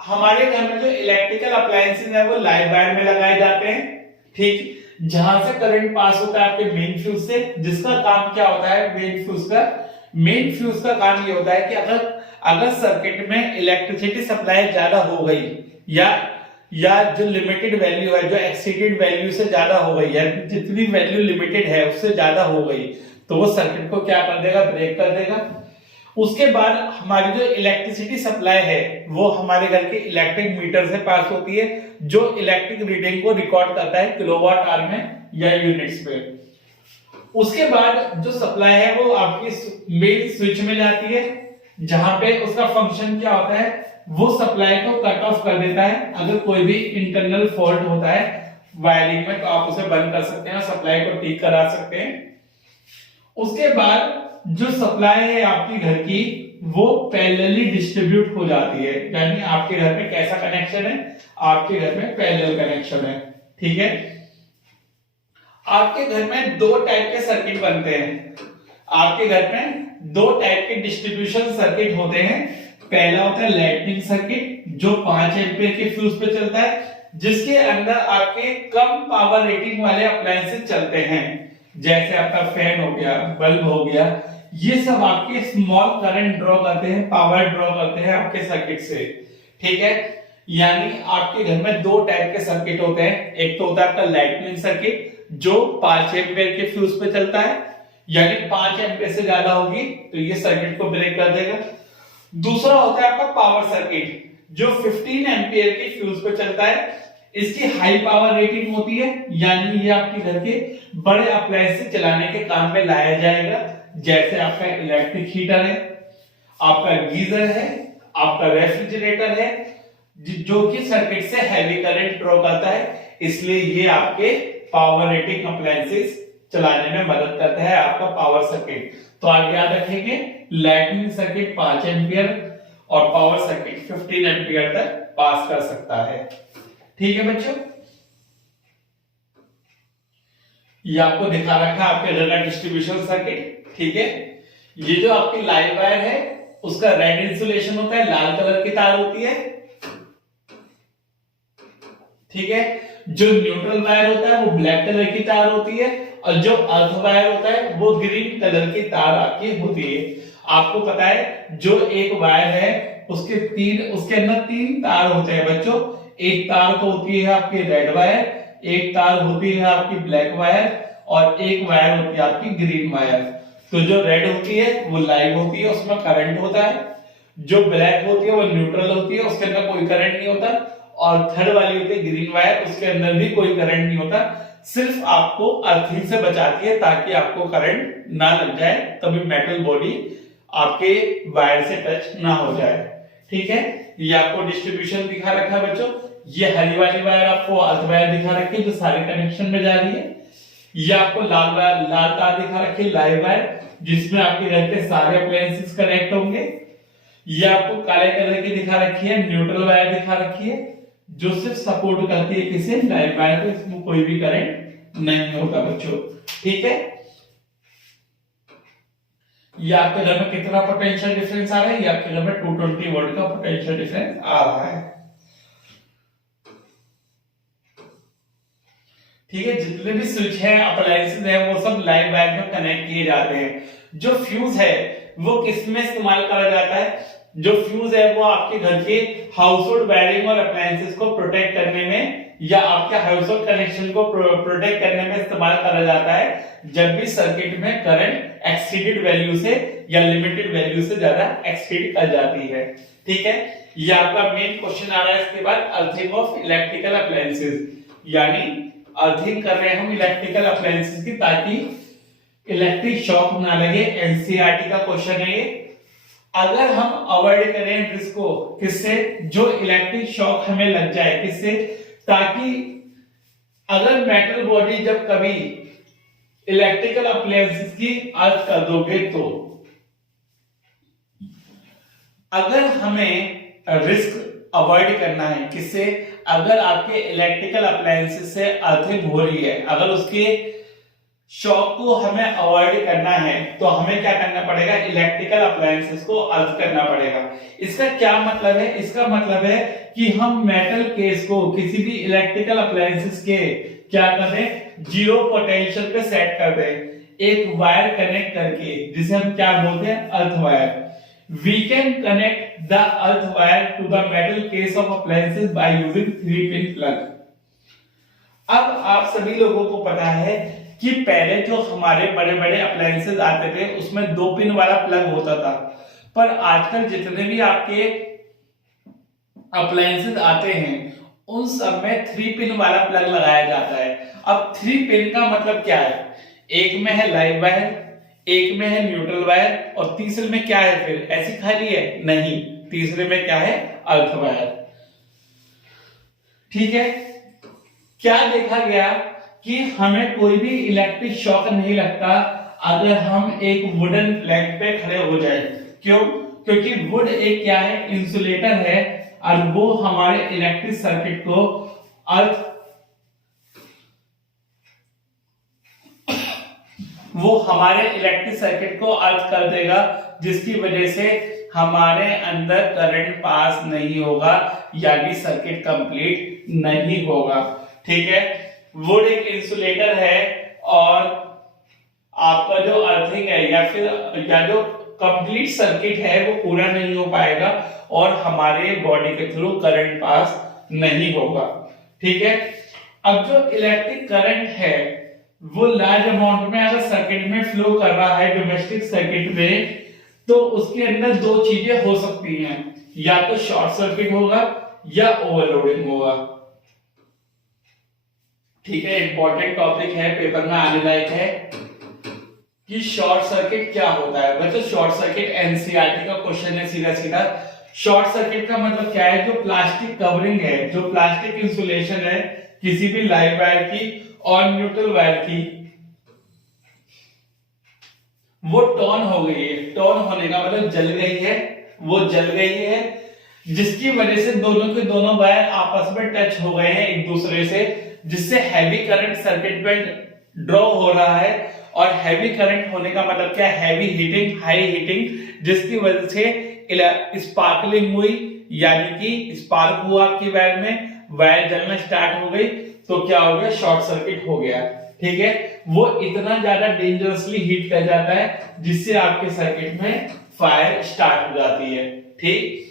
हमारे घर में जो इलेक्ट्रिकल अप्लायंसेस है वो लाइव वायर में लगाए जाते हैं, ठीक। जहां से करंट पास होता है आपके मेन फ्यूज से, जिसका काम क्या होता है, मेन फ्यूज का काम ये होता है कि अगर सर्किट में इलेक्ट्रिसिटी सप्लाई ज्यादा हो गई या जो लिमिटेड वैल्यू है, जो एक्सीडेड वैल्यू से ज्यादा हो गई, या जितनी वैल्यू लिमिटेड है उससे ज्यादा हो गई, तो वो सर्किट को क्या कर देगा, ब्रेक कर देगा। उसके बाद हमारी जो इलेक्ट्रिसिटी सप्लाई है वो हमारे घर के इलेक्ट्रिक मीटर से पास होती है, जो इलेक्ट्रिक रीडिंग को रिकॉर्ड करता है किलोवाट आवर में या यूनिट्स में। उसके बाद जो सप्लाई है वो आपकी मेन स्विच में जाती है, जहां पे उसका फंक्शन क्या होता है, वो सप्लाई को कट ऑफ कर देता है। अगर कोई भी इंटरनल फॉल्ट होता है वायरिंग में तो आप उसे बंद कर सकते हैं, सप्लाई को ठीक करा सकते हैं। उसके बाद जो सप्लाई है आपकी घर की वो पैरेलली डिस्ट्रीब्यूट हो जाती है, यानी आपके घर में कैसा कनेक्शन है, आपके घर में पैरेलल कनेक्शन है, ठीक है। आपके घर में दो टाइप के सर्किट बनते हैं, आपके घर में दो टाइप के डिस्ट्रीब्यूशन सर्किट होते हैं। पहला होता है लाइटनिंग सर्किट जो 5 एम्पीयर के फ्यूज पे चलता है, जिसके अंदर आपके कम पावर रेटिंग वाले अप्लायंसेस चलते हैं, जैसे आपका फैन हो गया, बल्ब हो गया। ये सब आपके स्मॉल करंट ड्रॉ करते हैं, पावर ड्रॉ करते हैं आपके सर्किट से, ठीक है। यानी आपके घर में दो टाइप के सर्किट होते हैं, एक तो होता है आपका लाइटनिंग सर्किट जो 5 एम्पीयर के फ्यूज पे चलता है, यानी 5 एम्पीयर से ज्यादा होगी तो ये सर्किट को ब्रेक कर देगा। दूसरा होता है आपका पावर सर्किट जो 15 एम्पीयर के फ्यूज पे चलता है, इसकी हाई पावर रेटिंग होती है, यानी ये आपके घर के बड़े अप्लायंसेस चलाने के काम में लाया जाएगा, जैसे आपका इलेक्ट्रिक हीटर है, आपका गीजर है, आपका रेफ्रिजरेटर है, जो कि सर्किट से हैवी करंट ड्रॉ करता है, इसलिए ये आपके पावर रेटिंग अप्लायंसेस चलाने में मदद करता है आपका पावर सर्किट। तो आप याद रखेंगे लाइटनिंग सर्किट 5 एम्पीयर, और पावर सर्किट 15 एम्पियर तक पास कर सकता है। ठीक है बच्चों, ये आपको दिखा रखा है आपके घर का डिस्ट्रीब्यूशन सर्किट। ठीक है, ये जो आपकी लाइव वायर है उसका रेड इंसुलेशन होता है, लाल कलर की तार होती है। ठीक है, जो न्यूट्रल वायर होता है वो ब्लैक कलर की तार होती है, और जो अर्थ वायर होता है वो ग्रीन कलर की तार आपकी होती है। आपको पता है जो एक वायर है उसके अंदर 3 तार होते हैं बच्चों। एक तार तो होती है आपकी रेड वायर, एक तार होती है आपकी ब्लैक वायर, और एक वायर होती है आपकी ग्रीन वायर। तो जो रेड होती है वो लाइव होती है, उसमें करंट होता है। जो ब्लैक होती है वो न्यूट्रल होती है, उसके अंदर कोई करंट नहीं होता। और थर्ड वाली होती है ग्रीन वायर, उसके अंदर भी कोई करंट नहीं होता, सिर्फ आपको अर्थिंग से बचाती है ताकि आपको करंट ना लग जाए, कभी मेटल बॉडी आपके वायर से टच ना हो जाए। ठीक है, ये आपको डिस्ट्रीब्यूशन दिखा रखा है बच्चों। ये हरी वाली वायर आपको अर्थ वायर दिखा रखी है जो सारे कनेक्शन में जा रही है। ये आपको लाल वायर, लाल तार दिखा रखी है लाइव वायर, जिसमें आपके घर के सारे अप्लायंसेस कनेक्ट होंगे। ये आपको काले कलर की दिखा रखी है न्यूट्रल वायर दिखा रखी है, जो सिर्फ सपोर्ट करती है किसी लाइव वायर को, इसमें कोई भी करंट नहीं होगा बच्चों। ठीक है, ये आपके घर में कितना पोटेंशियल डिफरेंस आ रहा है? ये आपके घर में 220 वोल्ट का पोटेंशियल डिफरेंस आ रहा है। ठीक है, जितने भी स्विच है अप्लायंसेस है वो सब लाइव वायर में कनेक्ट किए जाते हैं। जो फ्यूज है वो किस में इस्तेमाल करा जाता है? जो फ्यूज है वो आपके घर के हाउस होल्ड वायरिंग और अप्लायंसेस को प्रोटेक्ट करने में या आपके हाउस होल्ड कनेक्शन को प्रोटेक्ट करने में इस्तेमाल करा जाता है जब भी सर्किट में करंट एक्सीडेड वैल्यू से या लिमिटेड वैल्यू से ज्यादा एक्सीड कर जाती है। ठीक है, ये आपका मेन क्वेश्चन आ रहा है इसके बाद, अर्थिंग ऑफ इलेक्ट्रिकल अप्लायंसेस, यानी अर्थिंग कर रहे हैं हम इलेक्ट्रिकल अप्लायंसेस की ताकि इलेक्ट्रिक शॉक ना लगे। एनसीईआरटी का क्वेश्चन है ये। अगर हम अवॉइड करें रिस्क को, किससे? जो इलेक्ट्रिक शॉक हमें लग जाए, किससे? ताकि अगर मेटल बॉडी जब कभी इलेक्ट्रिकल अप्लायंसेस की अर्थ कर दोगे तो अगर हमें रिस्क अवॉइड करना है, किससे? अगर आपके इलेक्ट्रिकल अप्लायंसेस से अर्थिंग हो रही है, अगर उसके शॉक को हमें अवॉइड करना है तो हमें क्या करना पड़ेगा? इलेक्ट्रिकल अप्लायंसेस को अर्थ करना पड़ेगा। इसका क्या मतलब है? इसका मतलब है कि हम मेटल केस को किसी भी इलेक्ट्रिकल अप्लायंसेस के क्या कर दें? जीरो पोटेंशियल पे सेट कर दें, एक वायर कनेक्ट करके, जिसे हम क्या बोलते हैं? Earth wire. We can connect the earth wire to the metal case of appliances by using 3-pin plug. अब आप सभी लोगों को पता है कि पहले जो हमारे बड़े बड़े अप्लायंसेस आते थे उसमें 2 पिन वाला प्लग होता था, पर आजकल जितने भी आपके अप्लायंसेस आते हैं उन सब में 3 पिन वाला प्लग लगाया जाता है। अब 3 पिन का मतलब क्या है? एक में है लाइव वायर, एक में है न्यूट्रल वायर, और तीसरे में क्या है? फिर ऐसी खाली है? नहीं, तीसरे में क्या है? Earth wire. ठीक है, क्या देखा गया कि हमें कोई भी इलेक्ट्रिक शॉक नहीं लगता अगर हम एक वुडन प्लैंक पे खड़े हो जाए। क्यों? क्योंकि वुड एक क्या है? इंसुलेटर है, और वो हमारे इलेक्ट्रिक सर्किट को अर्थ कर देगा, जिसकी वजह से हमारे अंदर करंट पास नहीं होगा, यानी सर्किट कंप्लीट नहीं होगा। ठीक है, वुड एक इंसुलेटर है और आपका जो अर्थिंग है या जो कंप्लीट सर्किट है वो पूरा नहीं हो पाएगा और हमारे बॉडी के थ्रू करंट पास नहीं होगा। ठीक है, अब जो इलेक्ट्रिक करंट है वो लार्ज अमाउंट में अगर सर्किट में फ्लो कर रहा है डोमेस्टिक सर्किट में, तो उसके अंदर 2 चीजें हो सकती हैं, या तो शॉर्ट सर्किट होगा या ओवरलोडिंग होगा। ठीक है, इंपॉर्टेंट टॉपिक है, पेपर में आने लायक है कि शॉर्ट सर्किट क्या होता है। बच्चों, शॉर्ट सर्किट एनसीईआरटी का क्वेश्चन है सीधा सीधा। शॉर्ट सर्किट का मतलब क्या है? जो प्लास्टिक कवरिंग है, जो प्लास्टिक इंसुलेशन है किसी भी लाइव वायर की और न्यूट्रल वायर की, वो टर्न हो गई है। टर्न होने का मतलब जल गई है, वो जल गई है, जिसकी वजह से दोनों के दोनों वायर आपस में टच हो गए हैं एक दूसरे से, जिससे हैवी करंट सर्किट में ड्रॉ हो रहा है। और हैवी करंट होने का मतलब क्या है? हैवी हीटिंग, हाई हीटिंग, जिसकी वजह से स्पार्कलिंग हुई, यानी कि स्पार्क हुआ आपकी वायर में, वायर जलना स्टार्ट हो गई, तो क्या हो गया? शॉर्ट सर्किट हो गया। ठीक है, वो इतना ज्यादा डेंजरसली हीट कर जाता है जिससे आपके सर्किट में फायर स्टार्ट हो जाती है। ठीक,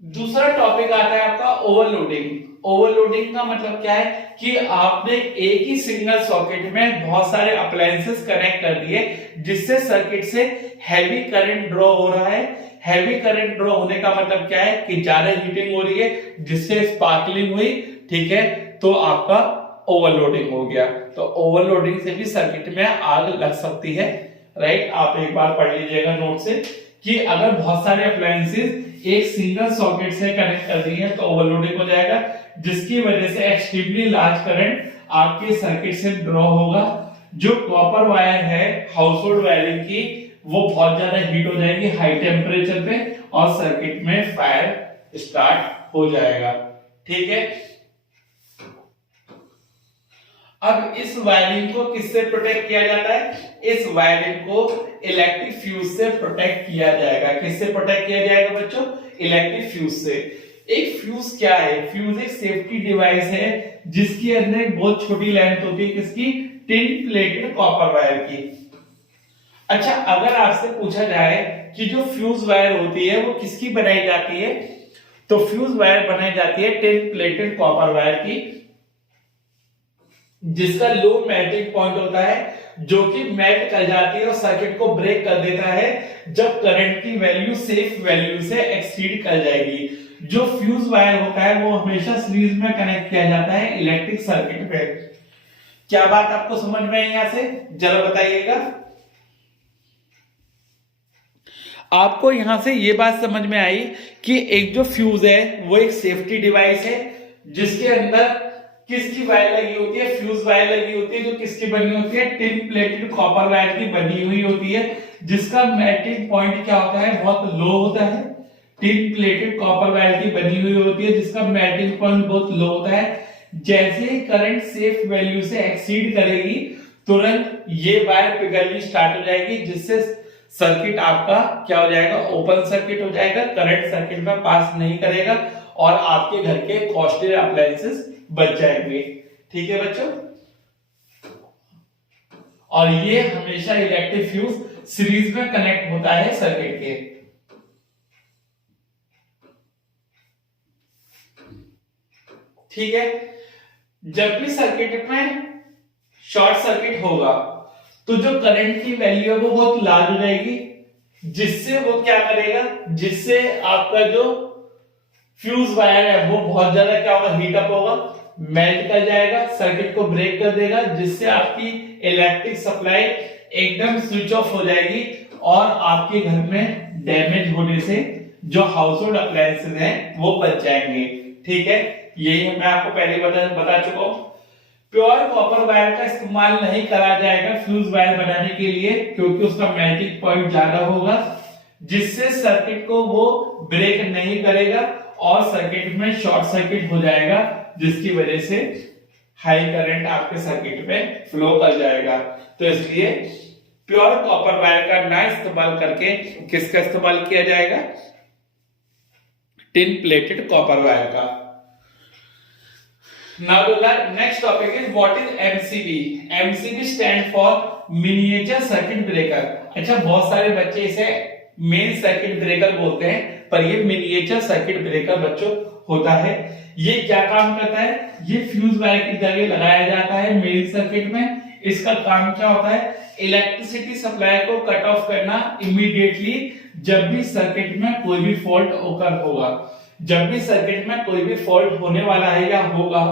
दूसरा टॉपिक आता है आपका ओवरलोडिंग। ओवरलोडिंग का मतलब क्या है कि आपने एक ही सिंगल सॉकेट में बहुत सारे अप्लायंसेस कनेक्ट कर दिए, जिससे सर्किट से हैवी करंट ड्रॉ हो रहा है। हैवी करंट ड्रॉ होने का मतलब क्या है कि ज्यादा हीटिंग हो रही है, जिससे स्पार्कलिंग हुई। ठीक है, तो आपका ओवरलोडिंग हो गया। तो ओवरलोडिंग से भी सर्किट में आग लग सकती है। राइट, आप एक बार पढ़ लीजिएगा नोट से कि अगर बहुत सारे अप्लायंसेस एक सिंगल सॉकेट से कनेक्ट कर दी है तो ओवरलोडिंग हो जाएगा, जिसकी वजह से एक्सट्रीमली लार्ज करंट आपके सर्किट से ड्रॉ होगा। जो कॉपर वायर है हाउस होल्ड वायरिंग की, वो बहुत ज्यादा हीट हो जाएगी हाई टेम्परेचर पे, और सर्किट में फायर स्टार्ट हो जाएगा। ठीक है, अब इस वायरिंग को किससे प्रोटेक्ट किया जाता है? इस वायरिंग को इलेक्ट्रिक फ्यूज से प्रोटेक्ट किया जाएगा। किससे प्रोटेक्ट किया जाएगा बच्चों? इलेक्ट्रिक फ्यूज से। एक फ्यूज क्या है? फ्यूज एक सेफ्टी डिवाइस है जिसके अंदर एक बहुत छोटी लेंथ होती है, किसकी? टिन प्लेटेड कॉपर वायर की। अच्छा, अगर आपसे पूछा जाए कि जो फ्यूज वायर होती है वो किसकी बनाई जाती है, तो फ्यूज वायर बनाई जाती है टिन प्लेटेड कॉपर वायर की, जिसका लो मेल्टिंग पॉइंट होता है, जो कि मेल्ट कर जाती है और सर्किट को ब्रेक कर देता है जब करंट की वैल्यू सेफ वैल्यू से एक्सीड कर जाएगी। जो फ्यूज वायर होता है वो हमेशा सीरीज में कनेक्ट किया जाता है इलेक्ट्रिक सर्किट पे। क्या बात आपको समझ में आई यहां से? जरा बताइएगा। आपको यहां से ये बात समझ में आई कि एक जो फ्यूज है वो एक सेफ्टी डिवाइस है, जिसके अंदर किसकी वायर लगी होती है? फ्यूज वायर लगी होती है, जो किसकी बनी होती है? टिन प्लेटेड कॉपर वायर की बनी हुई होती है, जिसका मेल्टिंग पॉइंट क्या होता है? बहुत लो होता है। टिन प्लेटेड कॉपर वायर की बनी हुई होती है, जिसका मेल्टिंग पॉइंट बहुत लो होता है। जैसे ही करंट सेफ वैल्यू से एक्सीड करेगी, तुरंत ये वायर पिघलनी स्टार्ट हो जाएगी, जिससे सर्किट आपका क्या हो जाएगा? ओपन सर्किट हो जाएगा, करंट सर्किट में पास नहीं करेगा और आपके घर के कॉस्टली अप्लायंसेस बच जाएंगे। ठीक है बच्चों, और ये हमेशा इलेक्ट्रिक फ्यूज सीरीज में कनेक्ट होता है सर्किट के। ठीक है, जब भी सर्किट में शॉर्ट सर्किट होगा तो जो करंट की वैल्यू है वो बहुत लार्ज हो जाएगी, जिससे वो क्या करेगा? जिससे आपका जो फ्यूज वायर है वो बहुत ज्यादा क्या होगा? हीट अप होगा, मेल्ट कर जाएगा, सर्किट को ब्रेक कर देगा, जिससे आपकी इलेक्ट्रिक सप्लाई एकदम स्विच ऑफ हो जाएगी और आपके घर में डैमेज होने से जो हाउस होल्ड अप्लायंसेस हैं वो बच जाएंगे। ठीक है, यही मैं आपको पहले बता चुका हूं। प्योर कॉपर वायर का इस्तेमाल नहीं करा जाएगा फ्यूज वायर बनाने के लिए, क्योंकि उसका मेल्टिंग पॉइंट ज्यादा होगा, जिससे सर्किट को वो ब्रेक नहीं करेगा और सर्किट में शॉर्ट सर्किट हो जाएगा, जिसकी वजह से हाई करंट आपके सर्किट में फ्लो कर जाएगा। तो इसलिए प्योर कॉपर वायर का ना इस्तेमाल करके किसका इस्तेमाल किया जाएगा? टिन प्लेटेड कॉपर वायर का। Now the next topic is what is MCB? MCB stand for Miniature Circuit Breaker। अच्छा, बहुत सारे बच्चे इसे मेन सर्किट ब्रेकर बोलते हैं, पर ये मिनिएचर सर्किट ब्रेकर बच्चों होता है। ये क्या काम करता है? ये फ्यूज वायर की जगह लगाया जाता है मेन सर्किट में। इसका काम क्या होता है? इलेक्ट्रिसिटी सप्लाई को कट ऑफ करना इमीडिएटली जब भी सर्किट में कोई भी फॉल्ट ओकर होगा। जब भी सर्किट में कोई भी फॉल्ट होने वाला है या होगा,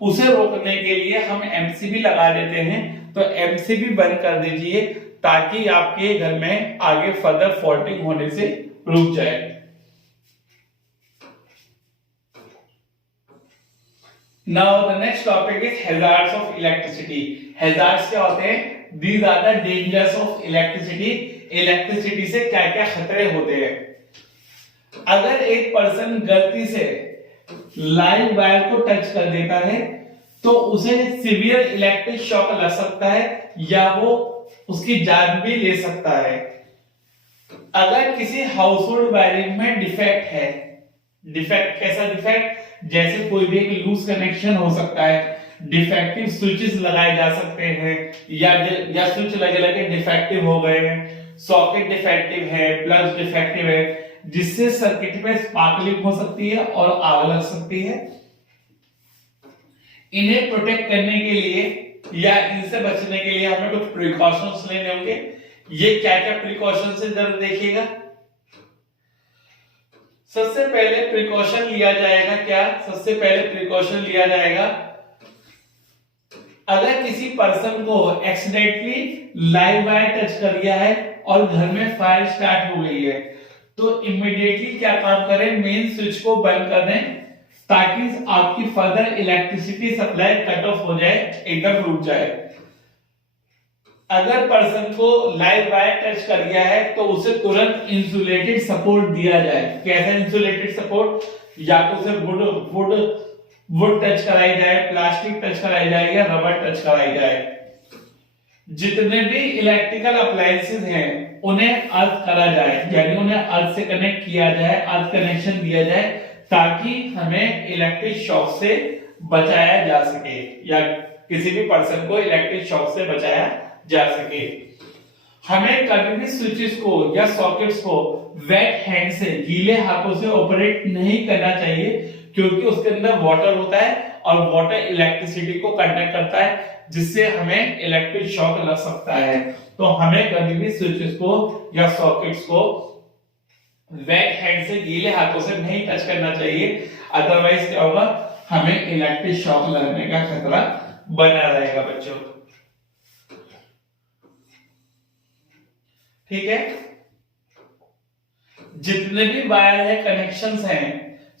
उसे रोकने के लिए हम एमसीबी लगा देते हैं। तो एमसीबी बंद कर दीजिए ताकि आपके घर में आगे फर्दर फॉल्टिंग होने से रुक जाए। Now the next topic is hazards of electricity। hazards क्या होते हैं? These are the dangers of electricity। Electricity से क्या क्या खतरे होते हैं। अगर एक पर्सन गलती से लाइव वायर को टच कर देता है तो उसे सीवियर इलेक्ट्रिक शॉक लग सकता है या वो उसकी जान भी ले सकता है। अगर किसी हाउस होल्ड वायरिंग में डिफेक्ट है, डिफेक्ट कैसा डिफेक्ट, जैसे कोई भी एक लूज कनेक्शन हो सकता है, डिफेक्टिव स्विचेस लगाए जा सकते हैं या स्विच लगे लगे डिफेक्टिव हो गए हैं, सॉकेट डिफेक्टिव है, प्लग डिफेक्टिव है, जिससे सर्किट में स्पार्कलिंग हो सकती है और आग लग सकती है। इन्हें प्रोटेक्ट करने के लिए या इनसे बचने के लिए हमें कुछ प्रिकॉशंस लेने होंगे। ये क्या क्या प्रिकॉशंस है जरा देखिएगा। सबसे पहले प्रिकॉशन लिया जाएगा क्या, सबसे पहले प्रिकॉशन लिया जाएगा अगर किसी पर्सन को एक्सीडेंटली लाइव वायर टच कर दिया है और घर में फायर स्टार्ट हो गई है तो इमीडिएटली क्या काम करें, मेन स्विच को बंद कर दें ताकि आपकी further electricity supply cut off हो जाए, एकदम रुक जाए। अगर पर्सन को लाइव वायर टच कर दिया है तो उसे तुरंत इंसुलेटेड सपोर्ट दिया जाए। कैसा इंसुलेटेड सपोर्ट, या तो उसे वुड टच कराई जाए, प्लास्टिक टच कराई जाए या रबर टच कराई जाए। जितने भी इलेक्ट्रिकल अप्लायंसेस हैं उन्हें अर्थ करा जाए, यानी उन्हें अर्थ से कनेक्ट किया जाए, अर्थ कनेक्शन दिया जाए ताकि हमें इलेक्ट्रिक शॉक से बचाया जा सके या किसी भी पर्सन को इलेक्ट्रिक शॉक से बचाया जा सके। हमें कभी भी स्विचेस को या सॉकेट्स को वेट हैंड से, गीले हाथों से ऑपरेट नहीं करना चाहिए क्योंकि उसके अंदर वाटर होता है और वाटर इलेक्ट्रिसिटी को कंडक्ट करता है जिससे हमें इलेक्ट्रिक शॉक लग सकता है। तो हमें कभी भी स्विचेस को या सॉकेट्स को वेट हैंड से, गीले हाथों से नहीं टच करना चाहिए, अदरवाइज क्या होगा, हमें इलेक्ट्रिक शॉक लगने का खतरा बना रहेगा बच्चों। ठीक है, जितने भी वायर है, कनेक्शंस हैं,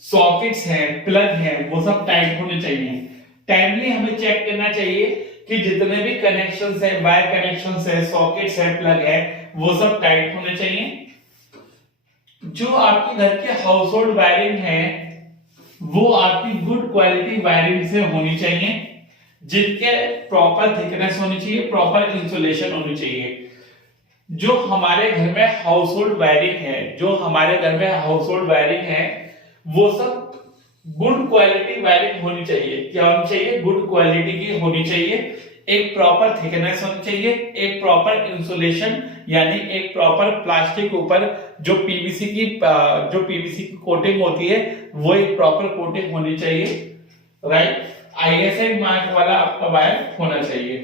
सॉकेट्स हैं, प्लग हैं, वो सब टाइट होने चाहिए। टाइमली हमें चेक करना चाहिए कि जितने भी कनेक्शंस हैं, वायर कनेक्शंस हैं, सॉकेट्स हैं, प्लग है, वो सब टाइट होने चाहिए। जो आपके घर के हाउस होल्ड वायरिंग है वो आपकी गुड क्वालिटी वायरिंग से होनी चाहिए, जिनके प्रॉपर थिकनेस होनी चाहिए, प्रॉपर इंसुलेशन होनी चाहिए। जो हमारे घर में हाउस होल्ड वायरिंग है, जो हमारे घर में हाउस होल्ड वायरिंग है वो सब गुड क्वालिटी वायरिंग होनी चाहिए। क्या होनी चाहिए, गुड क्वालिटी की होनी चाहिए, एक प्रॉपर थिकनेस होनी चाहिए, एक प्रॉपर इंसुलेशन यानी एक प्रॉपर प्लास्टिक ऊपर जो पीवीसी की कोटिंग होती है वो एक प्रॉपर कोटिंग होनी चाहिए, राइट। आईएसआई मार्क वाला आपका वायर होना चाहिए,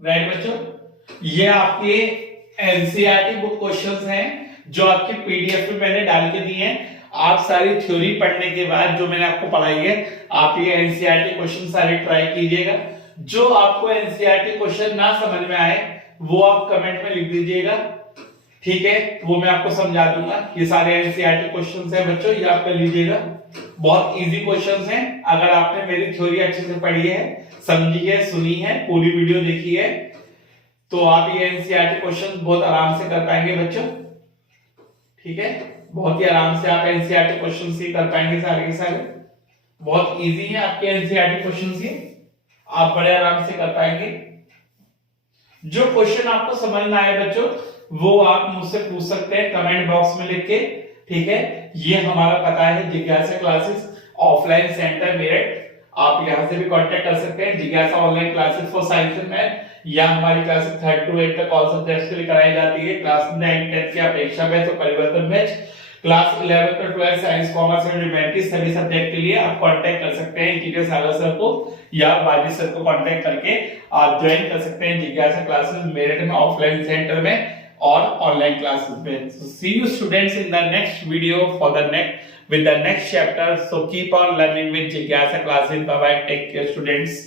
राइट बच्चों। ये आपके एनसीईआरटी बुक क्वेश्चंस हैं जो आपके पीडीएफ में मैंने डाल के दिए हैं। आप सारी थ्योरी पढ़ने के बाद जो मैंने आपको पढ़ाई है आप ये एनसीईआरटी क्वेश्चन सारे ट्राई कीजिएगा। जो आपको एनसीईआरटी क्वेश्चन ना समझ में आए वो आप कमेंट में लिख दीजिएगा, ठीक है, वो मैं आपको समझा दूंगा। ये सारे एनसीईआरटी क्वेश्चंस हैं बच्चों, ये आप कर लीजिएगा, बहुत इजी क्वेश्चंस हैं। अगर आपने मेरी थ्योरी अच्छे से पढ़ी है, समझी है, सुनी है, पूरी वीडियो देखी है तो आप ये एनसीईआरटी क्वेश्चंस बहुत आराम से कर पाएंगे बच्चों, ठीक है। बहुत ही आराम से आप एनसीईआरटी क्वेश्चंस ही कर पाएंगे, सारे के सारे बहुत इजी है आपके एनसीईआरटी क्वेश्चंस, ये आप बड़े आराम से कर पाएंगे। जो क्वेश्चन आपको समझ ना आए बच्चों वो आप मुझसे पूछ सकते हैं कमेंट बॉक्स में लिख के, ठीक है। ये हमारा पता है जिज्ञासा क्लासेस ऑफलाइन सेंटर मेरठ, आप यहां से भी कांटेक्ट कर सकते हैं। जिज्ञासा online classes for science and math, या हमारी क्लासेस 3rd to 8th तक ऑल सब्जेक्ट्स के लिए कराई जाती है। क्लास 9 10th की अपेक्षा बैच और परिवर्तन बैच, क्लास 11th और 12th science commerce and humanities सभी सब्जेक्ट के लिए आप कांटेक्ट कर सकते हैं इंजीनियर सागर सर को या वाजिद सर को कांटेक्ट करके आप ज्वाइन कर सकते हैं जिज्ञासा क्लासेस मेरठ में ऑफलाइन सेंटर में और ऑनलाइन क्लासेस में। So see you students in the next video for the next with the next chapter. So keep on learning with Jigyasa classes. Bye bye, take care students.